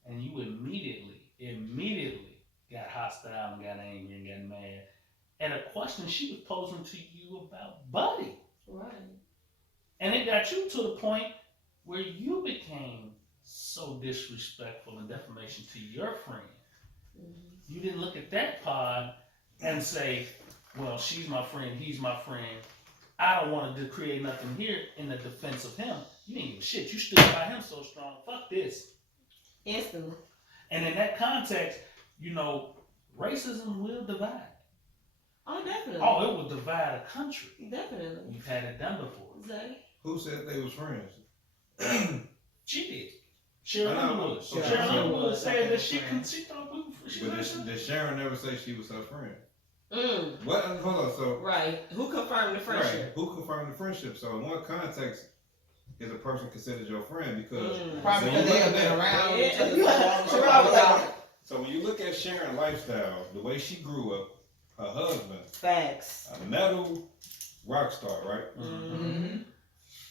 and you immediately got hostile and got angry and got mad at a question she was posing to you about Buddy. Right. And it got you to the point where you became so disrespectful and defamation to your friend. Mm-hmm. You didn't look at that pod and say, well, she's my friend, he's my friend. I don't want to create nothing here in the defense of him. You didn't give a shit. You stood by him so strong. Fuck this. Instantly. And in that context, racism will divide. Oh, definitely. Oh, it will divide a country. Definitely. We've had it done before. Exactly. Who said they was friends? She did. Sharon I know. Underwood. Sharon Sharon Underwood Underwood said that she friend. thought we But did Sharon never say she was her friend? Mm. What? Hold on. So Right. Who confirmed the friendship? right, who confirmed the friendship? So in one context, is a person considered your friend because Probably when because you they look have at been that- around Yeah. each other so You're long. right. So when you look at Sharon's lifestyle, the way she grew up, her husband, Facts. a metal rock star, right? Mm-hmm.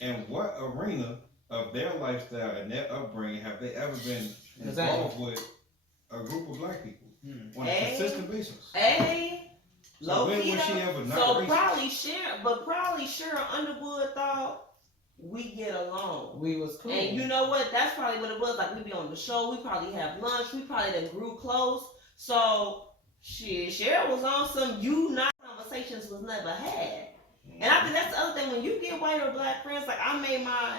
And what arena of their lifestyle and their upbringing have they ever been Exactly. involved with a group of black people Mm. on a Hey. consistent basis? Hey. So Low when key was she though. ever not So racist? probably Cheryl Underwood thought we get along. We was cool. And you know what? That's probably what it was. Like, we be on the show. We probably have lunch. We probably done grew close. So, shit, Cheryl was on some conversations was never had. And I think that's the other thing. When you get white or black friends, like I made my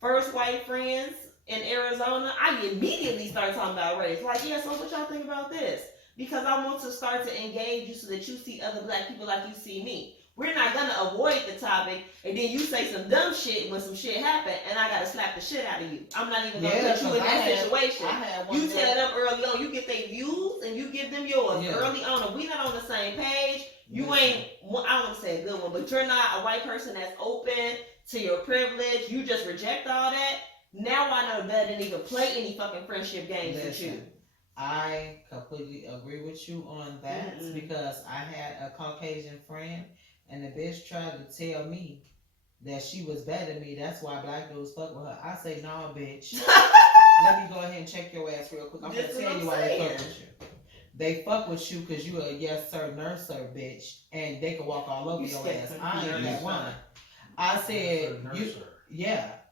first white friends in Arizona, I immediately started talking about race. Like, yeah, so what y'all think about this? Because I want to start to engage you so that you see other black people like you see me. We're not gonna avoid the topic, and then you say some dumb shit when some shit happen, and I gotta slap the shit out of you. I'm not even gonna put you in that situation. You tell them early on, you get their views, and you give them yours early on. If we not on the same page, you ain't, I don't want to say a good one, but you're not a white person that's open to your privilege. You just reject all that. Now I know better than even play any fucking friendship games with you. I completely agree with you on that because I had a Caucasian friend and the bitch tried to tell me that she was better than me. That's why black dudes fuck with her. I say, nah, bitch. Let me go ahead and check your ass real quick. I'm gonna tell you why they fuck with you. They fuck with you because you a yes sir, nurse sir, bitch, and they can walk all over your ass. I ain't that one. I said,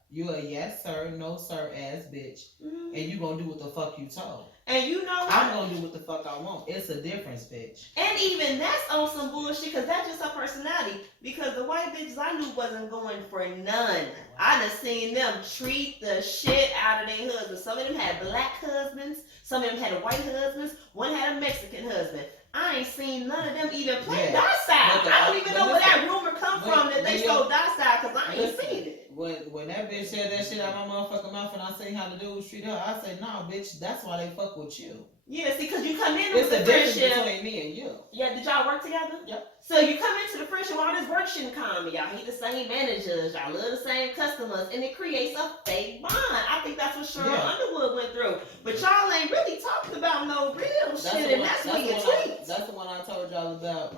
you a yes sir, no sir ass bitch, and you gonna do what the fuck you told. And you know what? I'm gonna do what the fuck I want. It's a difference, bitch. And even that's on some bullshit, because that's just her personality. Because the white bitches I knew wasn't going for none. I done seen them treat the shit out of their husbands. Some of them had black husbands. Some of them had white husbands. One had a Mexican husband. I ain't seen none of them even play docile. I don't even know where that rumor come from that they so docile, because I ain't seen it. When that bitch said that shit out my motherfucking mouth and I say how the dudes treat her, I say, nah, bitch, that's why they fuck with you. Yeah, see, because you come in It's with the the difference friendship. between me and you. Yeah, did y'all work together? Yep. So you come into the friendship, all this work shouldn't come. Y'all hate the same managers, y'all love the same customers, and it creates a fake bond. I think that's what Cheryl Underwood went through. But y'all ain't really talked about no real shit, and that's what you tweet. That's the one I told y'all about.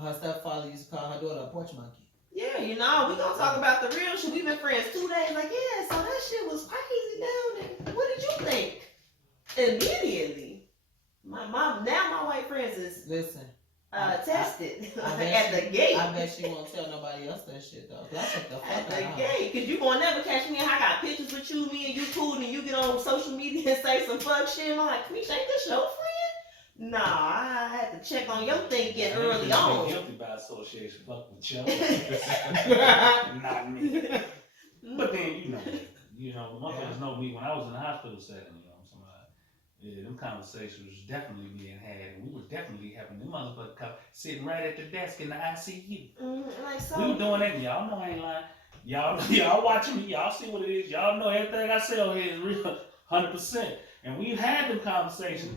Her stepfather used to call her daughter a porch monkey. Yeah, we gonna talk about the real shit. We've been friends 2 days. Like, yeah, so that shit was crazy down there. What did you think? Immediately, my white friends is tested at the gate. I bet she won't tell nobody else that shit though. That's what the fuck at the gate, cause you gonna never catch me. I got pictures with you, me and you cool, and you get on social media and say some fuck shit. And I'm like, Kamisha, ain't this your friend? Nah, I had to check on your thinking early I'm on. guilty by association. Fuck with you. Not me. But then, motherfuckers know me when I was in the hospital setting, yeah, them conversations was definitely being had, and we were definitely having them motherfuckers sitting right at the desk in the ICU. Like so. We were doing that, and y'all know I ain't lying. Y'all watching me, y'all see what it is, y'all know everything I say on here is real, 100%. And we had them conversations,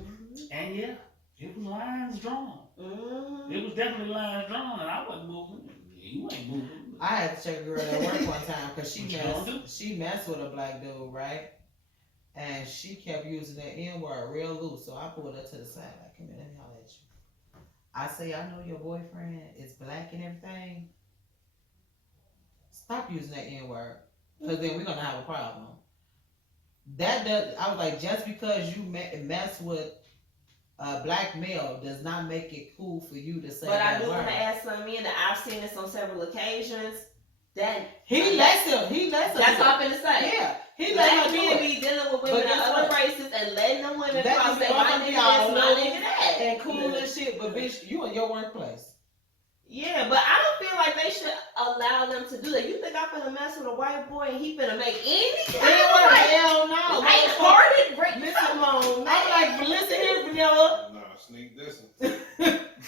and yeah, it was lines drawn. It was definitely lines drawn, and I wasn't moving. You ain't moving. I had to check a girl at work one time because she messed with a black dude, right? And she kept using that N-word real loose. So I pulled her to the side, like, come here, let me holler at you. I say, I know your boyfriend is black and everything. Stop using that N-word. Because then we're going to have a problem. I was like, just because you mess with a black male does not make it cool for you to say but that I do word. want to add something in that I've seen this on several occasions. He lets him. That's what I'm finna say. Yeah. He Black men be dealing with women of other races and letting them women cross say my nigga this, my nigga that. And cool and shit, but bitch, you in your workplace. Yeah, but I don't feel like they should allow them to do that. You think I'm finna mess with a white boy and he finna make any kind of hell no. light-hearted break? Come on, man. I'm like, listen here, Vanilla. Nah, sneak this.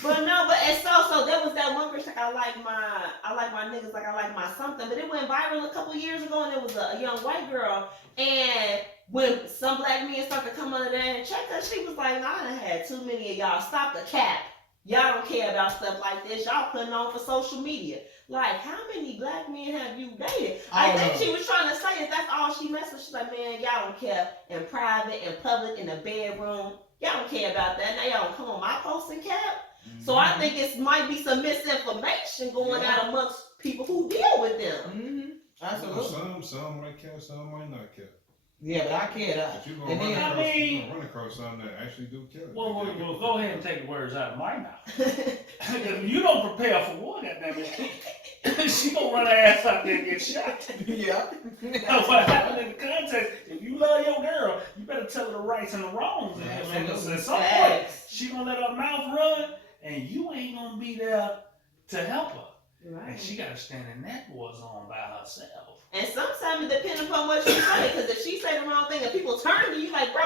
But no, and so there was that one girl like I like my niggas like I like my something, but it went viral a couple years ago, and it was a young white girl, and when some black men started to come under there and check her, she was like, nah, I done had too many of y'all. Stop the cap. Y'all don't care about stuff like this. Y'all putting on for social media. Like, how many black men have you dated? I think she was trying to say that that's all she messed with. She's like, man, y'all don't care in private, in public, in the bedroom. Y'all don't care about that. Now y'all don't come on my post and cap. So I think it might be some misinformation going out amongst people who deal with them. Absolutely. Some might care, some might not care. Yeah, but I care. But you're gonna run across some that actually do care. Well, go ahead and take the words out of my mouth. If you don't prepare for war, goddammit, she gonna run her ass out there and get shot. Yeah. What happened in the context? If you love your girl, you better tell her the rights and the wrongs. And at some point, she gonna let her mouth run, and you ain't gonna be there to help her. Right. And she gotta stand in that war zone by herself. And sometimes it depends upon what you say, because if she say the wrong thing and people turn to you like, bro,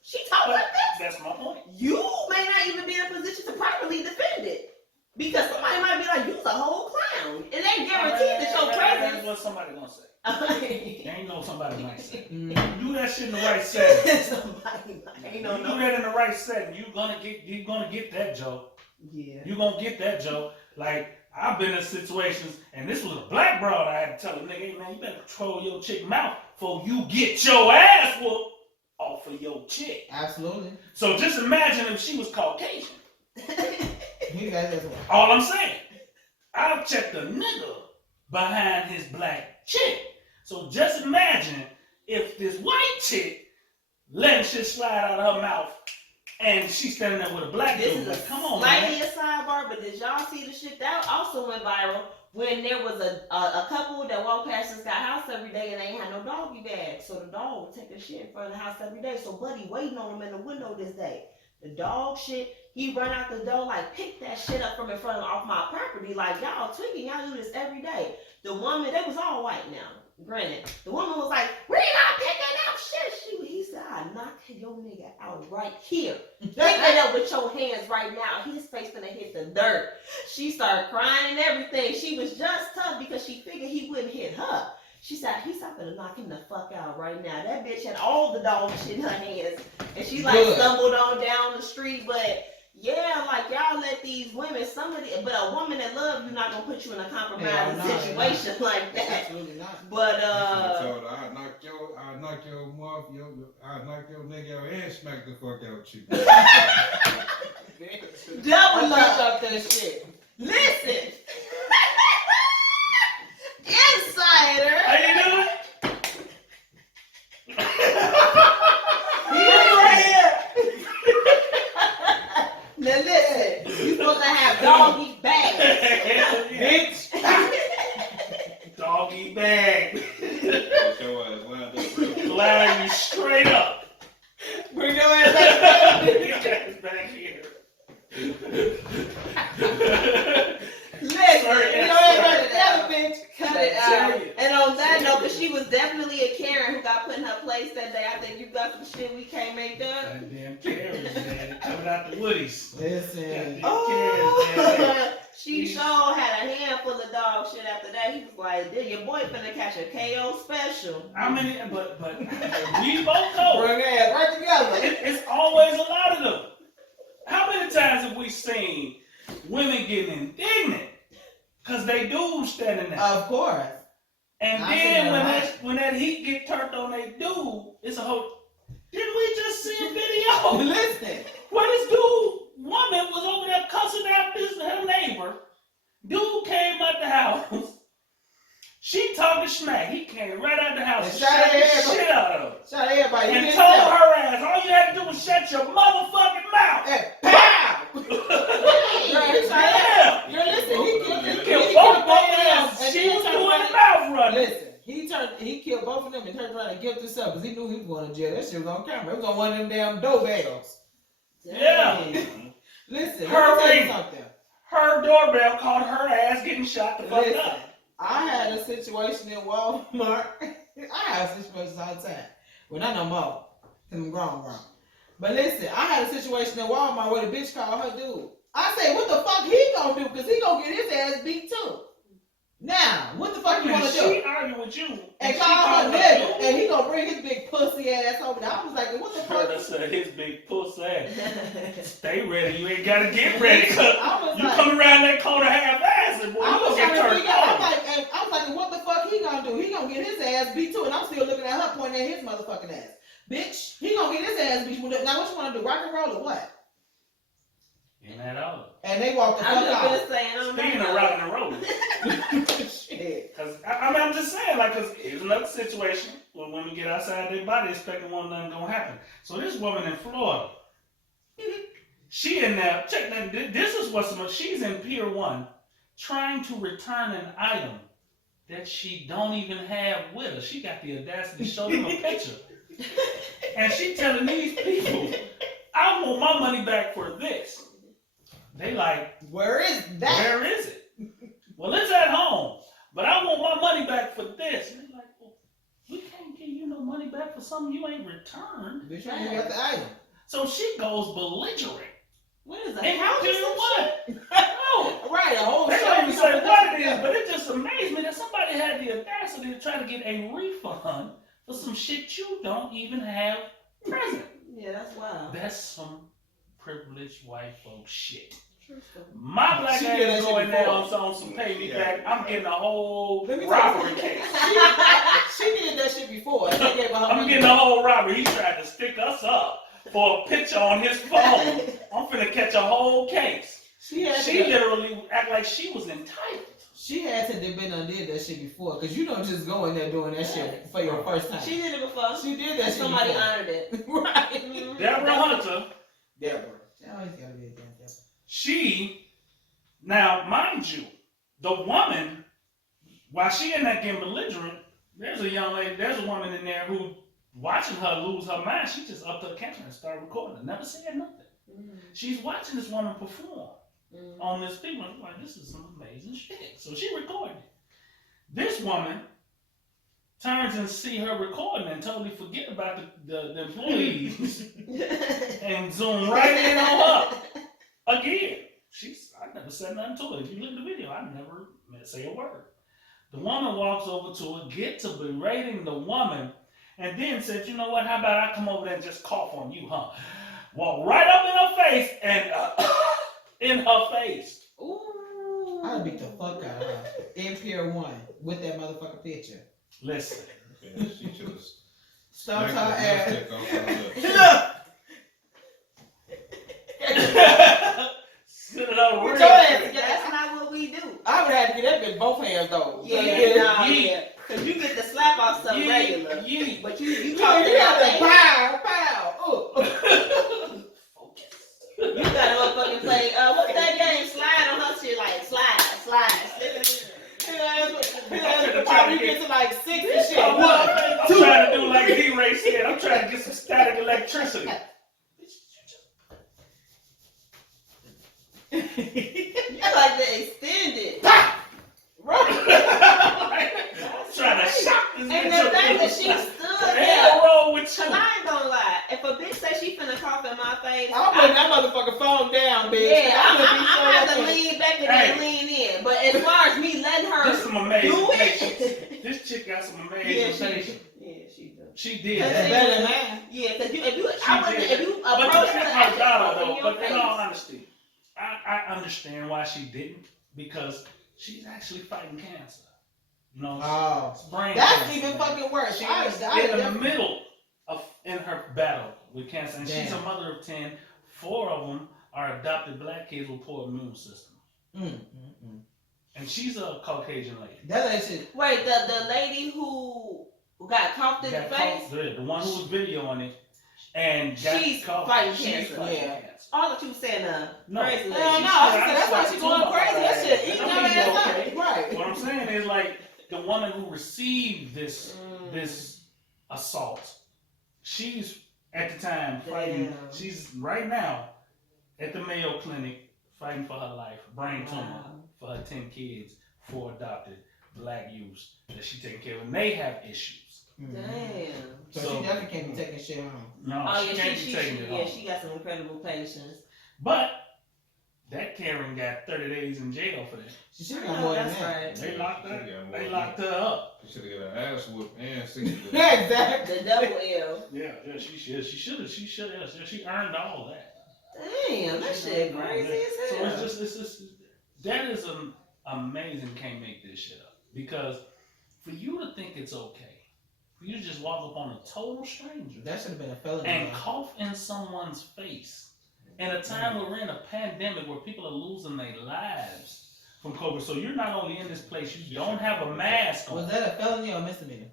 she talk like this. That's my point. You may not even be in a position to properly defend it. Because somebody might be like, you's a whole clown. And they guarantee that your presence. That's what somebody gonna say. Ain't no somebody might say. You do that shit in the right setting. You do that in the right setting, you're gonna get that joke. Yeah. You're gonna get that joke. Like, I've been in situations, and this was a black broad. I had to tell a nigga, hey man, you better control your chick mouth before you get your ass whooped off of your chick. Absolutely. So just imagine if she was Caucasian. That's All I'm saying, I've checked a nigga behind his black chick. So just imagine if this white chick letting shit slide out of her mouth, and she's standing there with a black dude. This is like, come on, slightly man. a sidebar, but did y'all see the shit that also went viral when there was a couple that walked past this guy's house every day and they ain't had no doggy bag, so the dog would take a shit in front of the house every day. So Buddy waiting on him in the window this day. The dog shit, he run out the door like, pick that shit up from in front of off my property. Like, y'all tweaking, y'all do this every day. The woman, they was all white now. Granted, the woman was like, we're not picking up shit. He said, I knock your nigga out right here. Pick it up with your hands right now. His face gonna hit the dirt. She started crying and everything. She was just tough because she figured he wouldn't hit her. She said, he's not gonna knock him the fuck out right now. That bitch had all the dog shit in her hands. And she like stumbled on down the street, but yeah, like y'all let these women, but a woman that loves you not gonna put you in a compromising situation like that. Absolutely not. But I knock your nigga out and smack the fuck out you. double up that shit. Listen, Insider. How you doing? Now listen, you supposed to have doggy bags, bitch. Doggy bag. Get your ass lined up real. Line you straight up. Bring your ass back. Get your ass back here. it I tell out. you. And on that note, because she was definitely a Karen who got put in her place that day. I think you got some shit we can't make up. Goddamn Karens, man. Coming out the woodies. Listen. Goddamn She sure had a handful of dog shit after that. He was like, "Dude, your boy finna catch a KO special." How many? But we both know Bring ass right together. it's always a lot of them. How many times have we seen women getting indignant because they dude standing there? Of course. And I then seen that when that heat get turned on they dude, it's a whole. Didn't we just see a video Listen. where this woman was over there cussing out her neighbor? Dude came out the house. She talking smack. He came right out the house and And shot shot the everybody. shit out of her. Shout out to everybody. And He told himself. her ass, all you had to do was shut your motherfucking mouth. Hey, pow! Yeah. You're listening. He Killed killed both both of them. ass. And She then was turned doing around- the mouth running. Listen, he killed both of them and turned around and killed himself because he knew he was going to jail. That shit was on camera. It was on one of them damn doorbells. Yeah. Listen, Her let me tell you ring. something. Her doorbell caught her ass getting shot the fuck Listen, up. I had a situation in Walmart. I have situations all the time. Well, not no more. Because I'm grown. But listen, I had a situation in Walmart where the bitch called her dude. I say, what the fuck he gonna do? Because he gonna get his ass beat too. Now, what the fuck you wanna do? She arguing with you. And she call her called nigga, dude. and he gonna bring his big pussy ass over there. I was like, what the fuck? Heard her say his big pussy ass. Stay ready. You ain't gotta get ready. Cause I was you like, come around that corner half-assed, and boy, I you was gonna get trying to turned figure out. on. I was like, what the fuck he gonna do? He gonna get his ass beat too, and I'm still looking at her pointing at his motherfucking ass. Bitch, he gonna get his ass beat. Now what you wanna do? Rock and roll or what? And that all. And they walked the I'm fuck just out. gonna say, I don't Speaking know. of rocking and rolling, Shit. cause I mean I'm just saying, like, cause here's another situation when women get outside their body expecting one nothing gonna happen. So this woman in Florida, she in there, check that, this is what's the she's in Pier 1 trying to return an item that she don't even have with her. She got the audacity to show them a picture. And she telling these people, I want my money back for this. They like, Where is that? where is it? Well, it's at home, but I want my money back for this. And they're like, well, we can't give you no money back for something you ain't returned. Bitch, you ain't got the item. So she goes belligerent. What is that? And How Pier is some 1. shit? No. Right, a whole They show. don't even say what it is, but it just amazed me that somebody had the audacity to try to get a refund for some shit you don't even have present. Yeah, that's wild. That's some privileged white folks shit. True story. My black She did that ass shit going there before. on some pay me Yeah. back. I'm getting a whole Let me tell you robbery something. case. She did that shit before. And they gave her her I'm money getting a back. whole robbery. He tried to stick us up for a picture on his phone. I'm finna catch a whole case. She had She to. literally act like she was entitled. She had to have been did that shit before, cause you don't just go in there doing that shit for your first time. She did it before. She did that And shit somebody before. honored it. Right. Mhm. Deborah Hunter, Deborah. She always gotta be a damn Deborah. she, now mind you, the woman, while she in that getting belligerent, there's a woman in there who, watching her lose her mind, she just upped her camera and started recording her. Never said nothing. Mhm. She's watching this woman perform Mhm. on this people. And like, this is some amazing shit. So she recorded it. This woman turns and see her recording and totally forget about the employees and zoom right in on her again. I never said nothing to her. If you look at the video, I never say a word. The woman walks over to her, get to berating the woman, and then said, you know what, how about I come over there and just cough on you, huh? Walk right up in her face and in her face. Ooh. I'd beat the fuck out of her. In Pier 1 with that motherfucking picture. Listen. Yeah, she just Stumped her smacked the ass. lipstick off her lips. Look! Sit it up real Put your ass quick. together. That's not what we do. I would have to get that bitch both hands though. Yeah, Yeet. yeah. Cause you get the slap off something regular. Yeet. But you You talking got about the pow, pow. You gotta motherfucking play, what's that game? Slide on her shit, like slide, slip it in. Probably get to like 6 and shit. I'm 1, I'm 2. trying to do like D-Ray said. I'm trying to get some static electricity. You like to extend it. Right. I'm trying to shock this bitch. And the fact that she stood What the there. hell wrong with you? Cause I ain't gonna lie, if a bitch say she finna cough in my face, I'm putting that motherfucking phone down, bitch. yeah, I'm gonna I be have to so lean back and Hey. then lean in. But as far as me letting her This some amazing do patience. it, This chick got some yeah, amazing she, patience. yeah, she does. She did That's That's that. better than mine. Yeah, cause if you, She I wasn't, did if that. you But approach me that's like her daughter, in though. your But in all face. honesty, I understand why she didn't, because she's actually fighting cancer. You know, Oh, it's brain that's cancer, even man. fucking worse. She I was I in the definitely- middle of in her battle with cancer, and she's a Damn. mother of 10. 4 of them are adopted black kids with poor immune system, and she's a Caucasian lady. That ain't shit. Wait, the lady who got coughed in the Got face. caught, the one who was videoing it, and got She's caught. fighting She's cancer. fighting Yeah. cancer. All that you was saying, No. crazy lady. Hell no, that's why she going crazy. That shit eating her ass up. Right. What I'm saying is, like, the woman who received this Mm. this assault, she's at the time fighting. Damn. She's right now at the Mayo Clinic fighting for her life, brain tumor Wow. for her 10 kids, 4 adopted black youths that she taking care of, and they have issues. Damn. So, So- she definitely can't be taking shit home. No, Oh she yeah, can't she be taking it yeah, home. she got some incredible patience. But that Karen got 30 days in jail for that. She should have Oh, got more than that's that. right. They locked her. She got more They than locked her up. She should have got her ass whooped and 60. Yeah, exactly. The double L. Yeah, she should have. She earned all that. Damn, that shit crazy as So hell. it's just that is amazing. Can't make this shit up, because for you to think it's okay, for you to just walk up on a total stranger That should have been a felony. and man. cough in someone's face in a time where we're in a pandemic where people are losing their lives from COVID. So you're not only in this place, you don't have a mask on. Was that a felony or a misdemeanor?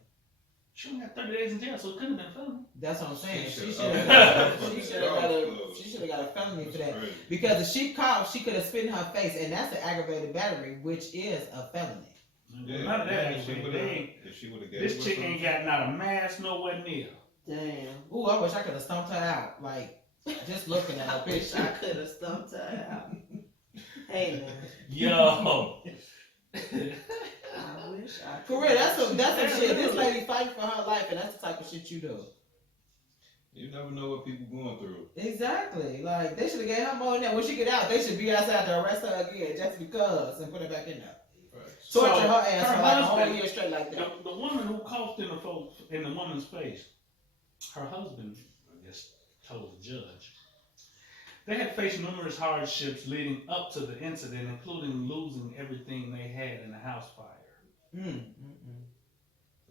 She only got 30 days in jail, so it couldn't have been felony. That's what I'm saying. She She should've- should have. Oh, She yeah. should have got a. She should have got a felony for that. Crazy. Because if she coughed, she could have spit in her face, and that's an aggravated battery, which is a felony. Yeah, None of that. if she They would've- ain't- if she would have got This chick ain't got not a mask nowhere near. Damn. Ooh, I wish I could have stumped her out. Like, just looking at her I wish bitch. I could have stumped her out. Hey man. Yo. I wish I For real, that's some shit. This lady fighting for her life, and that's the type of shit you do. You never know what people going through. Exactly. Like, they should have gave her more than that. When she get out, they should be outside to arrest her again, just because, and put her back in there. Right. Torture So, her ass her for like a whole husband- year straight like that. The woman who coughed in the woman's face, her husband, I guess, told the judge, they had faced numerous hardships leading up to the incident, including losing everything they had in a house fire.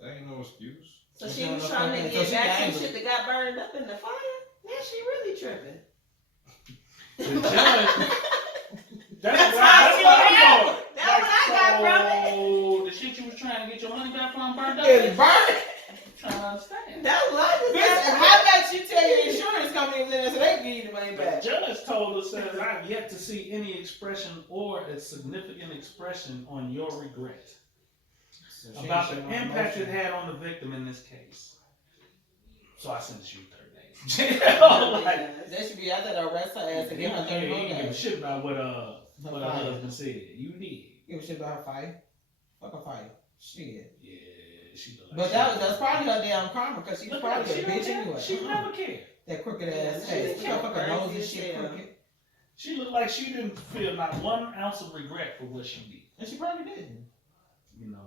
That ain't no excuse. So she was trying to So get she back some angry. shit that got burned up in the fire? Yeah, she really tripping. The judge, That's what how she I'm was. That's what I got so the shit you was trying to get your money back from burned up? It's burnt. I'm trying to understand. That's what I just Bitch, got. how about you tell your insurance company then so they can give you the money The back? judge told us, says, I've yet to see any expression or a significant expression on your regret about the impact it had on the victim in this case. So I sent you 30 days. Like, They should be out there to arrest her ass and give her 30 you more didn't give a days. shit about what her Her fight. husband said. You did. Give a shit about her fight. Fuck her fight. Shit. Yeah, she looked like But she- that's probably her damn karma because she's Look probably at a her, bitch she don't anyway. care. She never cared. That crooked Yeah, ass she face. didn't Look her care. fucking nose and Crazy shit as hell. crooked. She looked like she didn't feel not 1 ounce of regret for what she did. And she probably didn't. You know.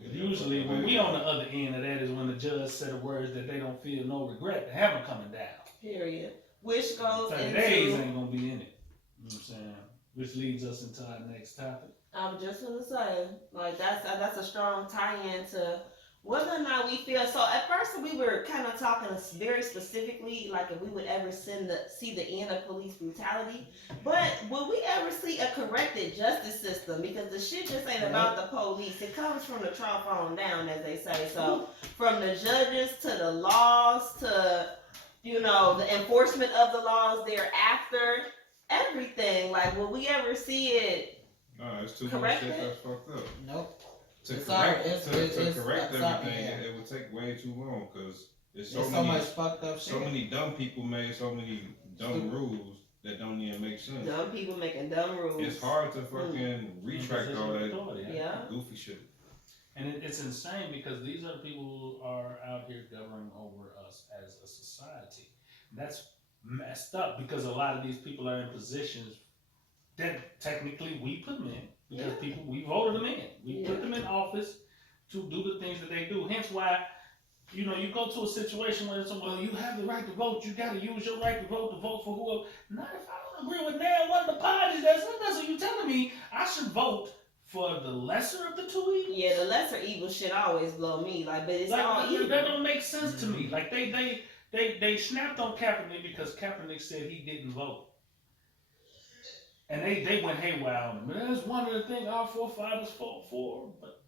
Yeah, Usually, when we on the other end of that is when the judge said the words that they don't feel no regret to have them coming down. Period. Which goes 30 days into. ain't gonna be in it. You know what I'm saying? Which leads us into our next topic. I was just gonna say, like that's a strong tie-in to whether or not we feel. So at first we were kind of talking very specifically, like if we would ever see the end of police brutality, but will we ever see a corrected justice system? Because the shit just ain't about the police. It comes from the top on down, as they say. So from the judges to the laws to the enforcement of the laws thereafter, everything. Like, will we ever see it? No, it's too much Correct shit it? that's fucked up. Nope. To It's correct, already- it's- to it's- correct it's already everything, there. it would take way too long because there's There's so so many, much fucked up shit. so many dumb people made so many dumb Stupid. rules that don't even make sense. Dumb people making dumb rules. It's hard to fucking retract all that Yeah. goofy shit. And it's insane because these are the people who are out here governing over us as a society. That's messed up because a lot of these people are in positions that technically we put them in because we voted them in. We put them in office to do the things that they do. Hence why, you go to a situation where it's well, you have the right to vote. You got to use your right to vote for whoever. Not if I don't agree with one of the parties. That's what you telling me. I should vote for the lesser of the two evils. Yeah, the lesser evil shit always blow me. But it's all evil. That don't make sense to me. Like they snapped on Kaepernick because Kaepernick said he didn't vote. And they went haywire on him. That's one of the things our forefathers fought for, but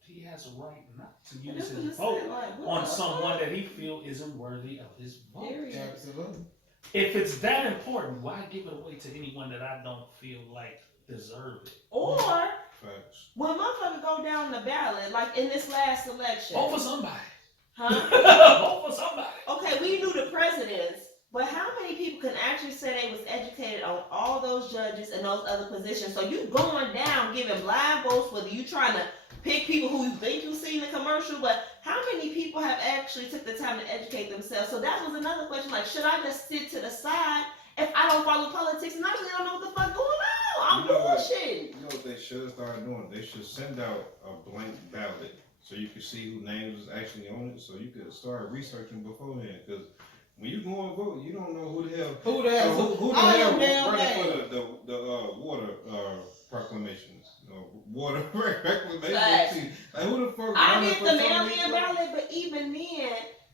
he has a right not to use his vote on someone that he feels isn't worthy of his vote. Absolutely. If it's that important, why give it away to anyone that I don't feel like deserve it? Or Facts. when motherfuckers go down the ballot, like in this last election. Vote for somebody. Huh? Vote for somebody. Okay, we knew the presidents, but how many people can actually say they was educated on all those judges and those other positions? So you going down giving blind votes, whether you trying to pick people who you think you see in the commercial, but how many people have actually took the time to educate themselves? So that was another question, like, should I just sit to the side if I don't follow politics and I really don't know what the fuck going on? I'm bullshit. You know what they should start doing? They should send out a blank ballot so you can see who names is actually on it, so you can start researching beforehand. Because when you go and vote, you don't know who the hell. Who the hell? Who the hell running for the water proclamations? Water reclamation. Like who the fuck? I did the mail-in ballot, but even then,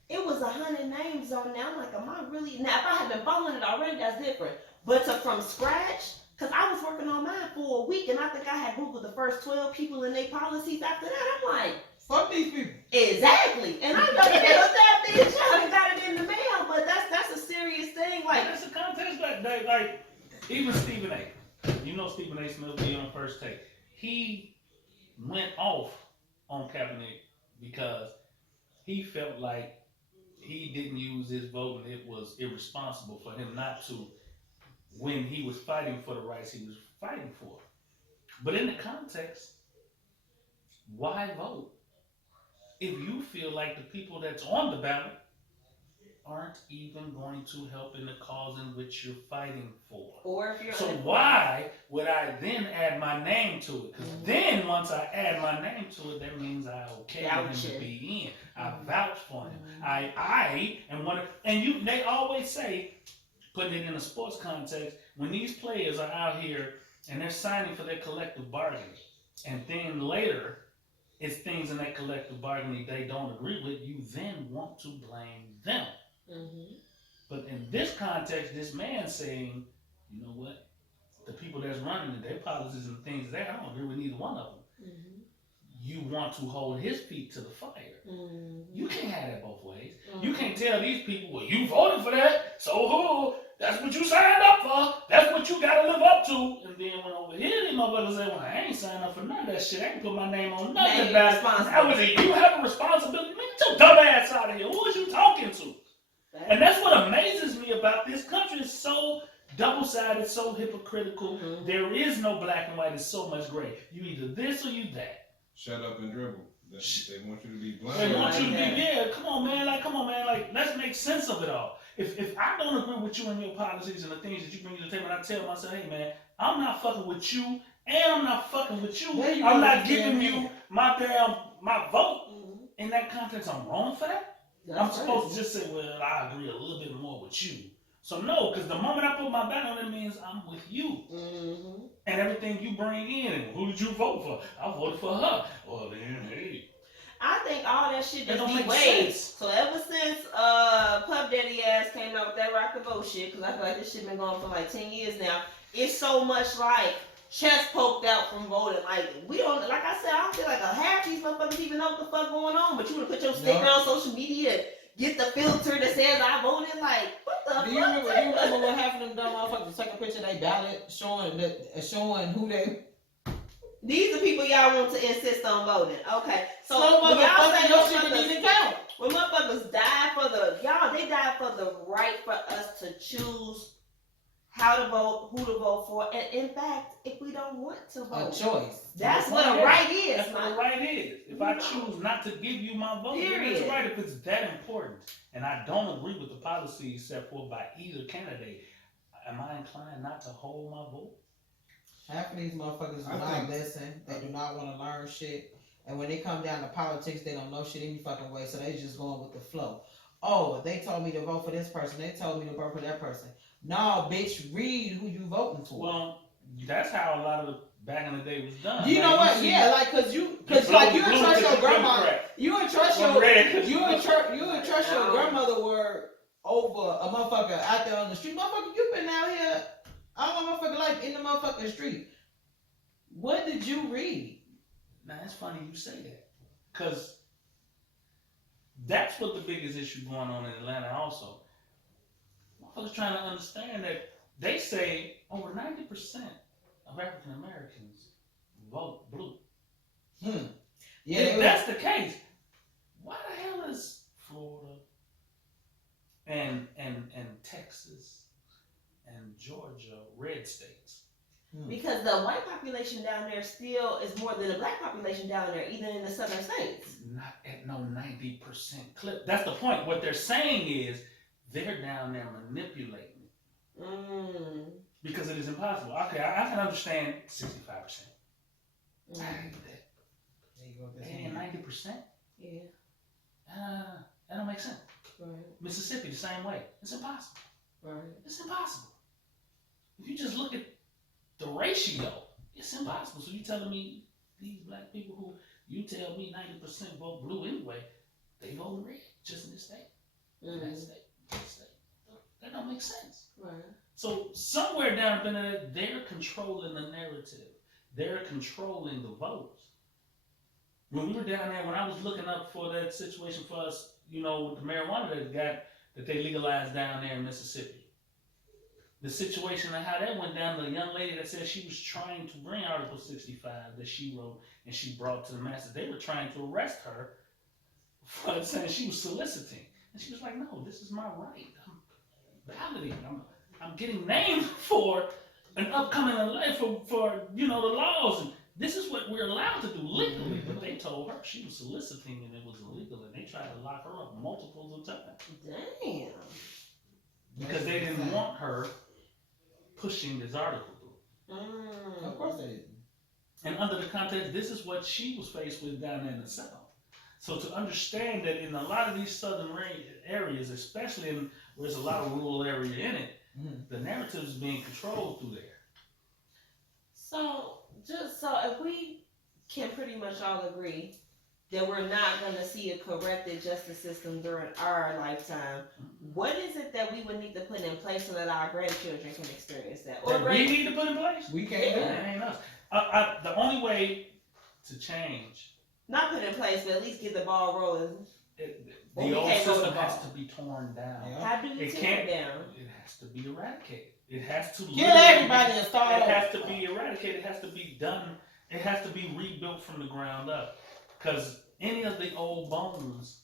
it was 100 names on there. I'm like, am I really? Now, if I had been following it already, that's different. But from scratch, because I was working on mine for a week, and I think I had Googled the first 12 people and their policies. After that, I'm like, fuck these people. Exactly. And I know you feel that bitch out and got it in the mail, but that's a serious thing. Like, that's a contest like even Stephen A. You know Stephen A. Smith be on First Take. He went off on Kaepernick because he felt like he didn't use his vote and it was irresponsible for him not to when he was fighting for the rights he was fighting for. But in the context, why vote if you feel like the people that's on the ballot aren't even going to help in the cause in which you're fighting for? Or if you're so why would I then add my name to it? Because then once I add my name to it, that means I okay him to be in. I vouch for him. I am one of, and they always say, putting it in a sports context, when these players are out here and they're signing for their collective bargaining, and then later it's things in that collective bargaining they don't agree with, you then want to blame them. Mm-hmm. But in this context, this man saying, you know what, the people that's running their policies and things there, I don't agree with neither one of them. Mm-hmm. You want to hold his feet to the fire. Mm-hmm. You can't have that both ways. Mm-hmm. You can't tell these people, well, you voted for that, so who? That's what you signed up for. That's what you got to live up to. And then when over here, these motherfuckers say, well, I ain't signed up for none of that shit. I ain't put my name on nothing about it. That was it. You have a responsibility. Man, get your dumb ass out of here. Who is you talking to? And that's what amazes me about this country. It's so double-sided, so hypocritical. Mm-hmm. There is no black and white. It's so much gray. You either this or you that. Shut up and dribble. They want you to be blind. They want you to be, come on, man. Let's make sense of it all. If I don't agree with you and your policies and the things that you bring to the table, and I tell myself, hey, man, I'm not fucking with you, and I'm not fucking with you. I'm not giving you my vote. Mm-hmm. In that context, I'm wrong for that? I'm supposed to just say, well, I agree a little bit more with you. So no, because the moment I put my back on it means I'm with you. Mm-hmm. And everything you bring in, who did you vote for? I voted for her. Well, then, hey. I think all that shit just be waves. So ever since Puff Daddy ass came out with that rock the vote shit, because I feel like this shit been going for like 10 years now, it's so much like chest poked out from voting. Like, we don't, like I said, I don't feel like half these motherfuckers even know what the fuck going on, but you would put your sticker on social media, get the filter that says I voted. Like, what the fuck? Do you remember what half of them dumb motherfuckers take a picture of their ballot showing who they... These are people y'all want to insist on voting. Okay. So when y'all say your shit didn't even count. When motherfuckers die for they died for the right for us to choose how to vote, who to vote for, and in fact, if we don't want to A vote, choice. that's what a right is. That's what a right is. If I choose not to give you my vote, then it's right. If it's that important, and I don't agree with the policies set forth by either candidate, am I inclined not to hold my vote? Half of these motherfuckers do not listen. They do not want to learn shit. And when they come down to politics, they don't know shit any fucking way. So they just going with the flow. Oh, they told me to vote for this person. They told me to vote for that person. No, bitch, read who you voting for. Well, that's how a lot of the back in the day was done. You know what? Yeah, like cause like you would trust your grandma. You would trust your grandmother word over a motherfucker out there on the street. Motherfucker, you been out here all my motherfucking life in the motherfucking street. What did you read? Now it's funny you say that, cause that's what the biggest issue going on in Atlanta also. Motherfuckers trying to understand that they say over 90% of African Americans vote blue. Yeah, if that's the case, why the hell is Florida and Texas and Georgia red states? Because the white population down there still is more than the black population down there, even in the southern states. Not at no 90% clip. That's the point. What they're saying is they're down there manipulating it. Because it is impossible. Okay, I can understand 65%. I hate that. And 90%? Yeah. That don't make sense. Right. Mississippi, the same way. It's impossible. Right. It's impossible. If you just look at the ratio, it's impossible. So you telling me these black people who you tell me 90% vote blue anyway, they vote red just in this state, that state, that state. That don't make sense. Right. So somewhere down there, they're controlling the narrative. They're controlling the votes. When we were down there, when I was looking up for that situation for us, you know, with the marijuana that they legalized down there in Mississippi. The situation and how that went down, the young lady that said she was trying to bring Article 65 that she wrote and she brought to the masses. They were trying to arrest her for saying she was soliciting. And she was like, no, this is my right. I'm balloting. I'm getting named for an upcoming election for you know, the laws. And this is what we're allowed to do legally. But they told her she was soliciting and it was illegal. And they tried to lock her up multiples of times. Damn. Because they didn't want her pushing this article through. Of course they did. And under the context, this is what she was faced with down there in the South. So to understand that in a lot of these southern areas, especially where there's a lot of rural area in it, the narrative is being controlled through there. So if we can pretty much all agree that we're not going to see a corrected justice system during our lifetime, what is it that we would need to put in place so that our grandchildren can experience that? Or we need to put in place? We can't do it. That ain't us. The only way to change, not put in place, but at least get the ball rolling. the old system has to be torn down. Yeah. How do you tear it down? It has to be eradicated. It has to kill everybody and start It over. has to be eradicated. It has to be done. It has to be rebuilt from the ground up. Because any of the old bones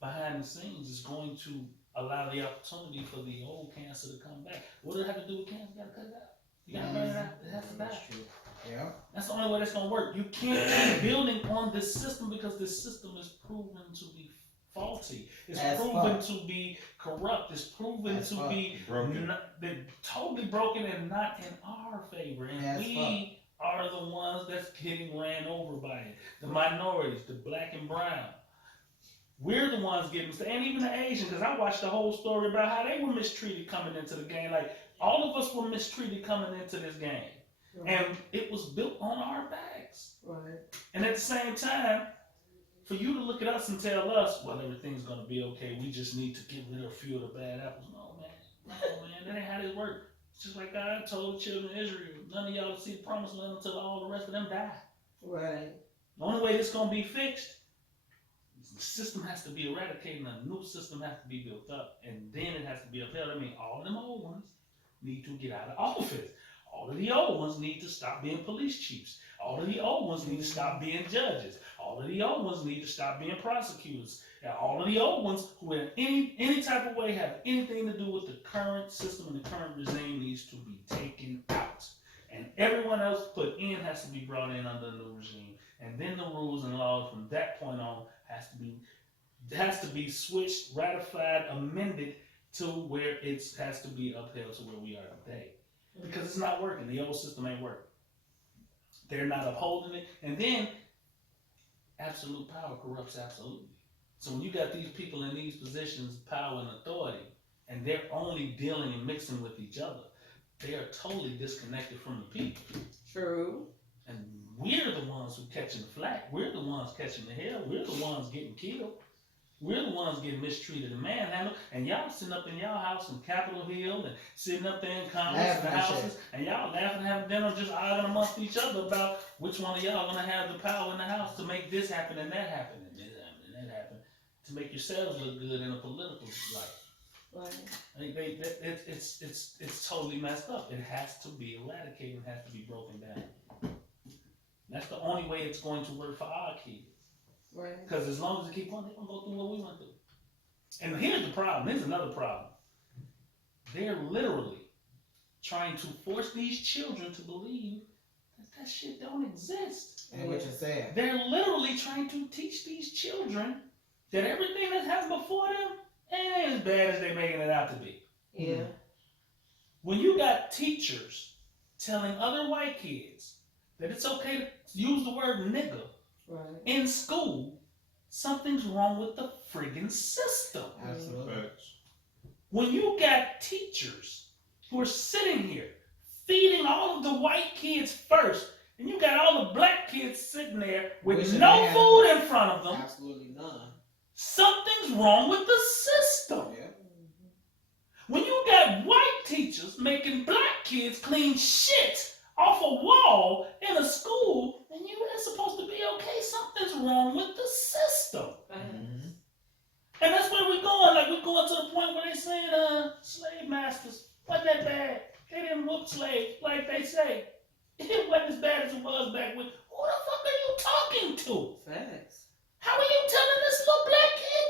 behind the scenes is going to allow the opportunity for the old cancer to come back. What does it have to do with cancer? You gotta cut it out. You gotta burn it out. It has to die. That's true. Yeah. That's the only way that's gonna work. You can't keep building on this system because this system is proven to be faulty. It's proven to be corrupt. It's proven to be broken. Totally broken and not in our favor. And we are the ones that's getting ran over by it. The minorities, the black and brown. We're the ones getting, and even the Asian, because I watched the whole story about how they were mistreated coming into the game. Like, all of us were mistreated coming into this game. Right. And it was built on our backs. Right. And at the same time, for you to look at us and tell us, well, everything's going to be okay. We just need to get rid of a few of the bad apples. No, man. That ain't how this works. It's just like God told the children of Israel, none of y'all will see the promised land until all the rest of them die. Right. The only way this is going to be fixed, the system has to be eradicated and a new system has to be built up. And then it has to be upheld. I mean, all them old ones need to get out of office. All of the old ones need to stop being police chiefs. All of the old ones need to stop being judges. All of the old ones need to stop being prosecutors. And all of the old ones who in any type of way have anything to do with the current system and the current regime needs to be taken out. And everyone else put in has to be brought in under the new regime. And then the rules and laws from that point on has to be switched, ratified, amended to where it has to be upheld to where we are today. Because it's not working. The old system ain't working. They're not upholding it. And then absolute power corrupts absolutely. So when you got these people in these positions of power and authority, and they're only dealing and mixing with each other, they are totally disconnected from the people. True. And we're the ones who catching the flack. We're the ones catching the hell. We're the ones getting killed. We're the ones getting mistreated and manhandled. And y'all sitting up in y'all house in Capitol Hill and sitting up there in Congress and houses, and y'all laughing and having dinner, just arguing amongst each other about which one of y'all gonna have the power in the house to make this happen and that happen and this happen and that happen, to make yourselves look good in a political life. Right. It's totally messed up. It has to be eradicated. It has to be broken down. That's the only way it's going to work for our kids. Right. Because as long as they keep on, they're going to go through what we went through. And here's the problem. Here's another problem. They're literally trying to force these children to believe that shit don't exist. And what you said. They're literally trying to teach these children that everything that happened before them ain't as bad as they're making it out to be. Yeah. When you got teachers telling other white kids that it's okay to use the word nigga Right. in school, something's wrong with the friggin' system. Absolutely. Facts. When you got teachers who are sitting here feeding all of the white kids first, and you got all the black kids sitting there with Wishing no they had food in front of them, Absolutely none. something's wrong with the system. Yeah. When you got white teachers making black kids clean shit off a wall in a school, and you are supposed to be okay, something's wrong with the system. Mm-hmm. And that's where we're going. Like, we're going to the point where they saying, slave masters, wasn't that bad? They didn't whoop slaves like they say. It wasn't as bad as it was back when. Who the fuck are you talking to? Facts. How are you telling this little black kid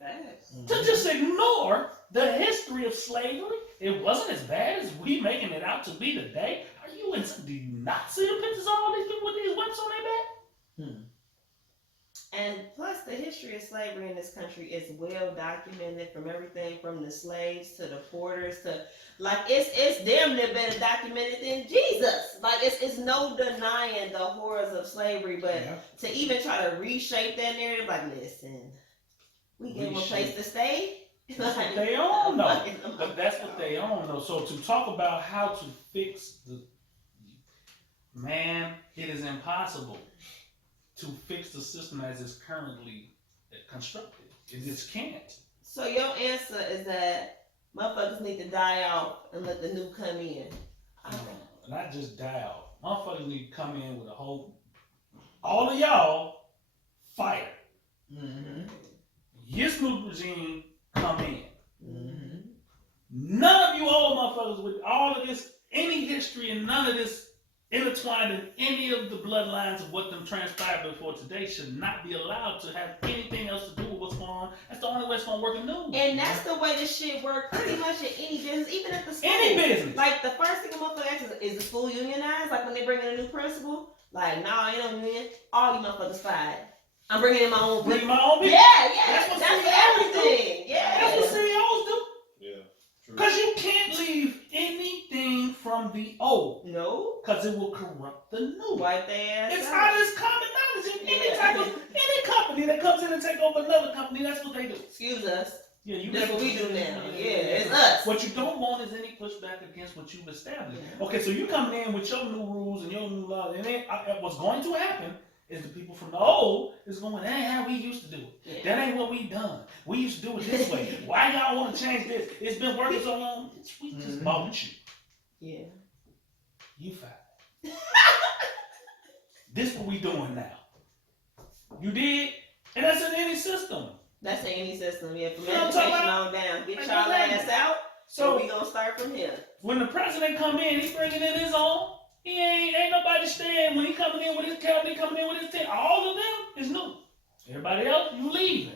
that? Facts. To just ignore the history of slavery? It wasn't as bad as we making it out to be today. Are you do you not see the pictures of all these people with these whips on their back? And plus, the history of slavery in this country is well documented, from everything from the slaves to the porters to, like, it's damn near better documented than Jesus. Like, it's no denying the horrors of slavery, but Yeah. to even try to reshape that narrative, like, listen, we give them a place to stay. That's what they own, though. But that's what they own, though. So to talk about how to fix man, it is impossible to fix the system as it's currently constructed. It just can't. So your answer is that motherfuckers need to die out and let the new come in. Not just die out. Motherfuckers need to come in with a whole, all of y'all fight. Mm-hmm. This new regime come in. Mm-hmm. None of you old motherfuckers with all of this, any history and none of this intertwined in any of the bloodlines of what them transpired before today should not be allowed to have anything else to do with what's going on. That's the only way it's going to work in news. And that's the way this shit works pretty much in any business, even at the school. Any business. Like, the first thing a motherfucker asks is the school unionized? Like, when they bring in a new principal? Like, nah, ain't no union. All you motherfuckers fired. I'm bringing in my own Bring people. my own people. Yeah, That's what that's CEOs do. everything. Yeah. That's what CEOs do. Yeah. True. Because you can't leave anything from the old. No. Because it will corrupt the new. Wipe their ass It's out. honest common knowledge in any Yeah. type of, any company that comes in and take over another company, that's what they do. Excuse us. Yeah, you That's what we do now. Yeah, it's us. What you don't want is any pushback against what you've established. Yeah. Okay, so you coming in with your new rules and your new laws, and then what's going to happen is the people from the old is going, that ain't how we used to do it. Yeah. That ain't what we done. We used to do it this way. Why y'all want to change this? It's been working so long. We just bought you. Yeah. You fired. This what we doing now. You did? And that's in any system. That's in any system, yeah. From You know what I'm talking education about? on down. Get That's y'all what I'm ass out. So we gonna start from here. When the president come in, he bringing in his own. He ain't nobody staying. When he coming in with his cabinet, coming in with his team, all of them is new. Everybody else, you leaving.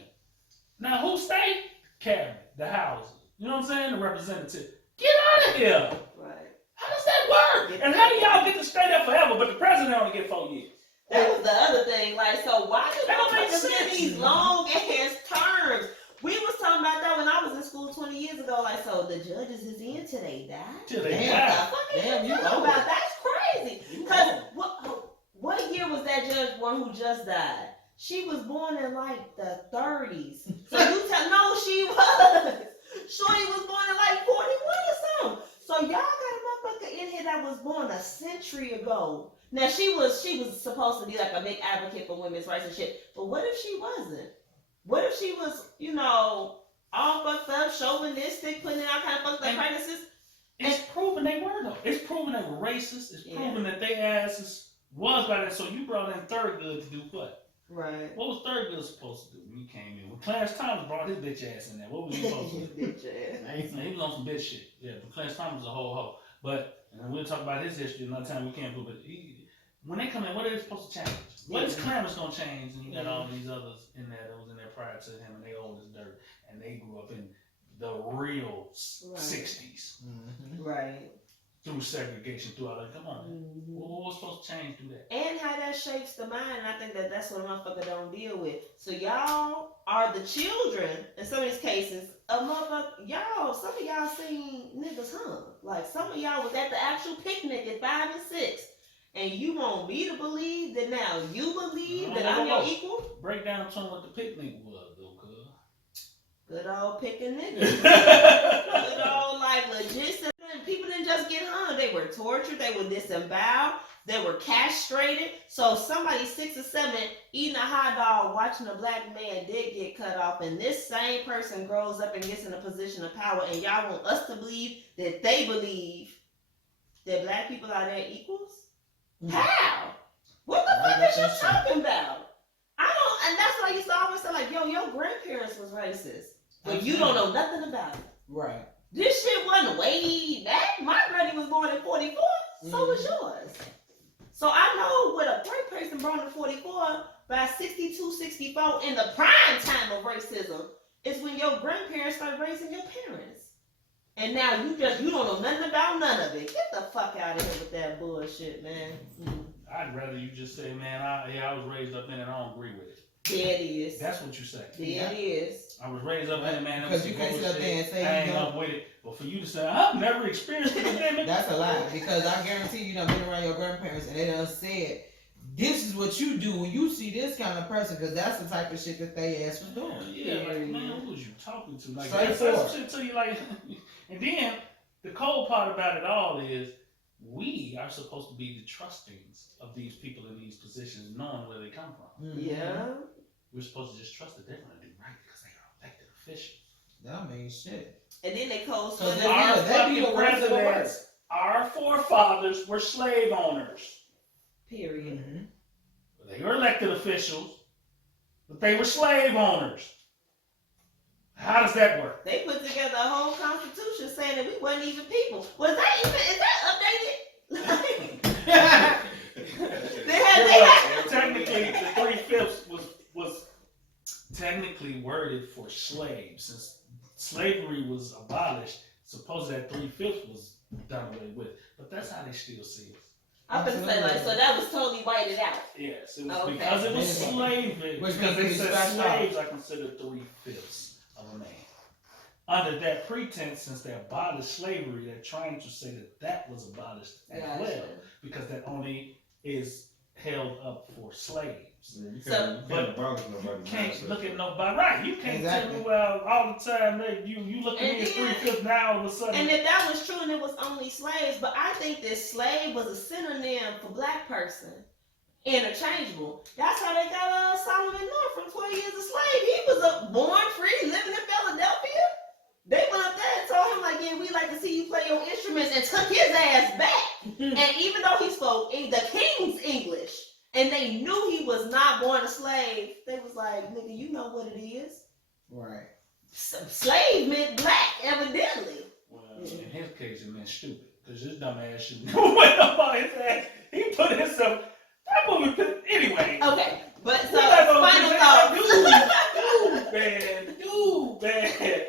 Now who stay? Cabinet, the houses. You know what I'm saying? The representative. Get out of here. Right. How does that work? And how do y'all get to stay there forever, but the president only get 4 years? That was the other thing. Like, so why do That don't make motherfuckers get sense. these long ass terms? We was talking about that when I was in school 20 years ago. Like, so the judges is in till they die? Till they Damn. die. The fuck is Damn, you you talking old. about? That's crazy. Cause what year was that judge one who just died? She was born in like the 30s. So you tell no, she was. Shorty was born in like 41 or something. So y'all got a motherfucker in here that was born a century ago. Now she was supposed to be like a big advocate for women's rights and shit. But what if she wasn't? What if she was, you know, all fucked up, chauvinistic, putting in all kind of fucked up practices? It's proven they were though. It's proven they were racist. It's proven that they asses was by that. So you brought in Thurgood to do what? Right. What was Thurgood supposed to do when he came in? When Clarence Thomas brought his bitch ass in there, what was he supposed to do? Bitch ass. He was on some bitch shit. Yeah, but Clarence Thomas was a whole hoe. But and we'll talk about his history another time. We can't prove it. When they come in, what are they supposed to change? What is Clarence gonna change? And you got all these others in there that was in there prior to him, and they old as dirt, and they grew up in the real 60s Right. through segregation, throughout it. Come on, man. What was supposed to change through that? And how that shapes the mind, and I think that's what a motherfucker don't deal with. So y'all are the children, in some of these cases, of motherfucker, y'all, some of y'all seen niggas hung. Like, some of y'all was at the actual picnic at 5 and 6, and you want me to believe that now you believe that I'm your equal? Break down to what the picnic was, though, cuz. Good old picking niggas. Good old, like, legit. People didn't just get hung. They were tortured. They were disemboweled. They were castrated. So somebody 6 or 7 eating a hot dog, watching a black man dick get cut off, and this same person grows up and gets in a position of power, and y'all want us to believe that they believe that black people are their equals? How? What the fuck is you talking about? I don't, and that's what I used to always say, like, yo, your grandparents was racist, but you don't know nothing about it. Right. This shit wasn't way back. My granny was born in 44, so was yours. So I know what a white person born in 44 by 62, 64 in the prime time of racism is when your grandparents started raising your parents. And now you don't know nothing about none of it. Get the fuck out of here with that bullshit, man. I'd rather you just say, man, I was raised up in it, I don't agree with it. There it is. That's what you say. There it is. I was raised up in it, man. Because you can't sit up there and say I you ain't don't. up with it. But for you to say, I've never experienced it, damn That's a lie. Because I guarantee you done been around your grandparents and they done said, this is what you do when you see this kind of person, because that's the type of shit that they ass was doing. Yeah, like, man, who was you talking to? Like, Straight that's forward. some shit to you, like, and then the cold part about it all is we are supposed to be the trustings of these people in these positions, knowing where they come from. Yeah. We're supposed to just trust that they're going to do right because they are elected officials. That means shit. And then they close So one then- Our that be fucking the worst of the presidents, worst. our forefathers were slave owners. period. They were elected officials, but they were slave owners. How does that work? They put together a whole constitution saying that we wasn't even people. Is that updated? Technically, the 3/5 was technically worded for slaves. Since slavery was abolished, suppose that 3/5 was done away with. But that's how they still see it. I'm gonna say, like, so that was totally whited out. Yes, it was Okay. because it was slavery. Which Because means they it's said scratched slaves are considered 3/5 of a man. Under that pretense, since they abolished slavery, they're trying to say that that was abolished as well, because that only is held up for slaves. Yeah, you So- can't abolish nobody. You can't look at nobody, right? You can't Exactly. tell me, well, all the time, man, you look at me as And then- 3/5 now, all of a sudden. And if that was true and it was only slaves, but I think that slave was a synonym for black person. Interchangeable. That's how they got Solomon North from 12 Years a Slave. He was born free, living in Philadelphia. They went up there and told him, like, yeah, we like to see you play your instruments, and took his ass back. And even though he spoke the king's English, and they knew he was not born a slave, they was like, nigga, you know what it is. Right. Slave meant black, evidently. Well, In his case, it meant stupid. Because this dumb ass shouldn't went up on his ass. He put himself. That movie. Anyway. Okay, but so we not gonna final do thoughts. that. Dude, man.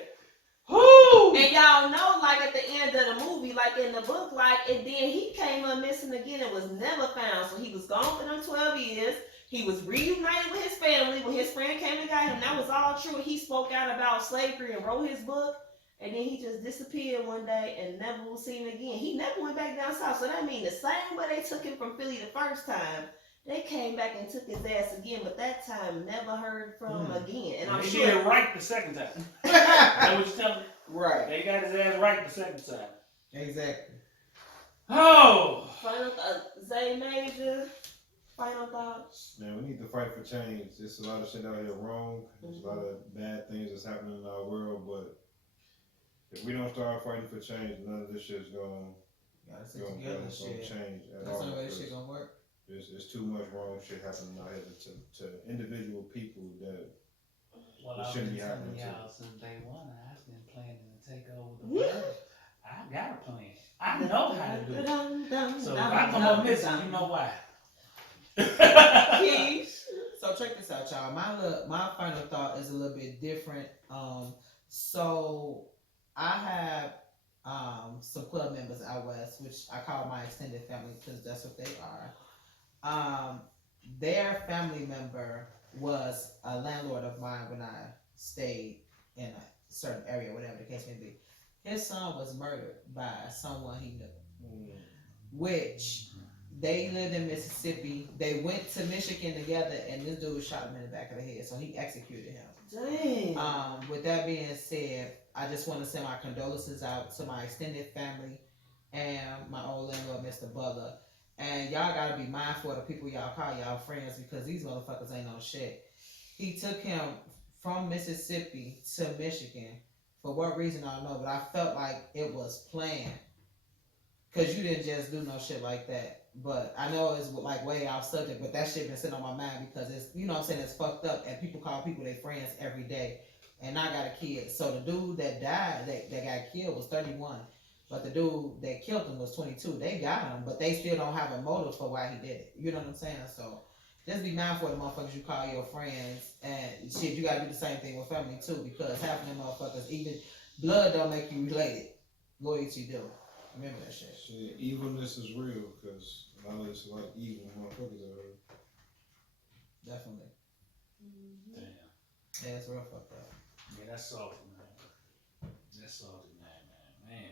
Whoo! And y'all know, like at the end of the movie, like in the book, like and then he came up missing again and was never found. So he was gone for them 12 years. He was reunited with his family when his friend came and got him. That was all true. He spoke out about slavery and wrote his book. And then he just disappeared one day and never was seen again. He never went back down south. So that means the same way they took him from Philly the first time, they came back and took his ass again. But that time, never heard from him again. And I'm They sure did it right the second time. That what you telling me? Right. They got his ass right the second time. Exactly. Oh! Final Zay Major. Final thoughts. Man, we need to fight for change. There's a lot of shit out here wrong. There's a lot of bad things that's happening in our world, but if we don't start fighting for change, none of this shit's gonna change at That's all. the way this shit gonna work. There's too much wrong shit happening out here to individual people that Well, it I've shouldn't been be happening telling to. y'all since day one. I've been planning to take over the world. I got a plan. I know how to do it. So if I come up missing, you know why. So check this out, y'all. My final thought is a little bit different. So I have some club members out west, which I call my extended family because that's what they are. Their family member was a landlord of mine when I stayed in a certain area, whatever the case may be. His son was murdered by someone he knew, which they lived in Mississippi. They went to Michigan together, and this dude shot him in the back of the head, so he executed him. Dang. With that being said, I just want to send my condolences out to my extended family and my old landlord, Mr. Butler. And y'all gotta be mindful of the people y'all call y'all friends because these motherfuckers ain't no shit. He took him from Mississippi to Michigan. For what reason, I don't know, but I felt like it was planned. Cause you didn't just do no shit like that. But I know it's like way off subject, but that shit been sitting on my mind because it's, you know what I'm saying, it's fucked up and people call people their friends every day. And I got a kid. So the dude that died, that got killed was 31. But the dude that killed him was 22. They got him, but they still don't have a motive for why he did it. You know what I'm saying? So just be mindful of the motherfuckers you call your friends. And shit, you gotta do the same thing with family too, because half of them motherfuckers, even blood don't make you related. Loyalty do. Remember that shit. Shit, evilness is real because a lot of it's like evil motherfuckers out here. Definitely. Damn. Yeah, it's real fucked up. Yeah, that's salty, man. That's salty, man. Man.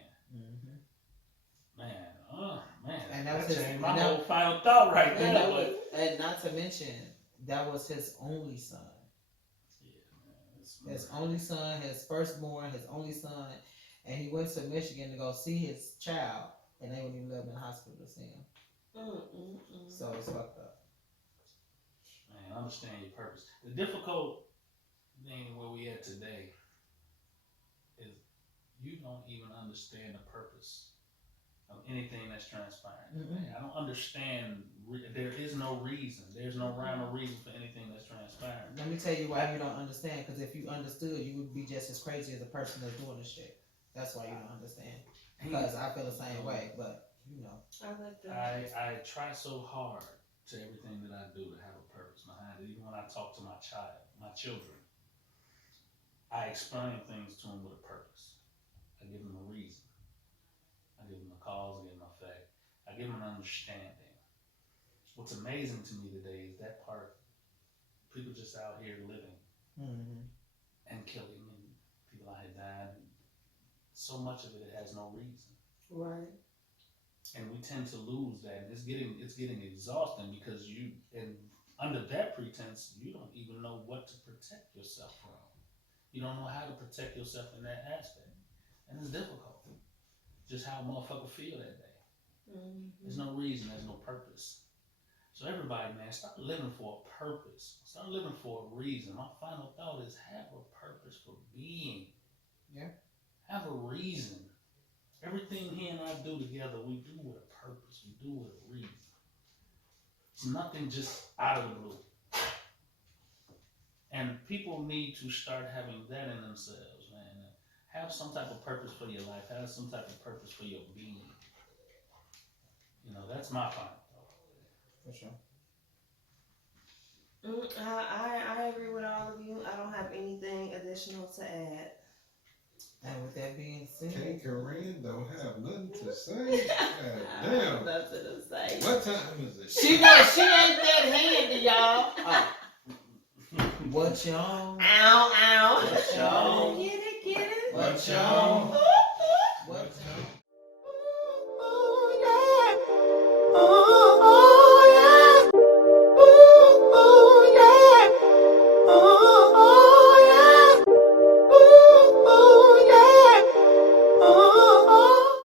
And that was his, changed my whole final thought right there. and, But and not to mention, that was his only son. yeah, man. His only son, his firstborn, his only son. And he went to Michigan to go see his child, and they wouldn't even let him in the hospital to see him. So it's fucked up. Man, understand your purpose. The difficult thing where we at today is you don't even understand the purpose of anything that's transpiring. I don't understand. There is no reason. There's no rhyme or reason for anything that's transpiring. Let me tell you why you don't understand. Because if you understood, you would be just as crazy as the person that's doing the shit. That's why you don't understand. Because I feel the same way, but you know. I try so hard to everything that I do to have a purpose behind it. Even when I talk to my children, I explain things to them with a purpose. I give them a reason. I give them a cause, I give them a fact. I give them an understanding. What's amazing to me today is that part, people just out here living and killing, and people out here dying. So much of it has no reason. Right. And we tend to lose that. And it's getting exhausting because under that pretense, you don't even know what to protect yourself from. You don't know how to protect yourself in that aspect. And it's difficult. Just how a motherfucker feel that day. There's no reason, there's no purpose. So everybody, man, start living for a purpose. Start living for a reason. My final thought is have a purpose for being. Yeah. Have a reason. Everything he and I do together, we do with a purpose. We do with a reason. It's nothing just out of the blue. And people need to start having that in themselves, man. have some type of purpose for your life. Have some type of purpose for your being. You know, that's my point. For sure. I agree with all of you. I don't have anything additional to add. And with that being said, K. Corinne don't have nothing to say. God damn. Nothing to say. What time is it? she ain't that handy, y'all. What y'all? Ow, ow. What y'all? Get it, get it. What y'all?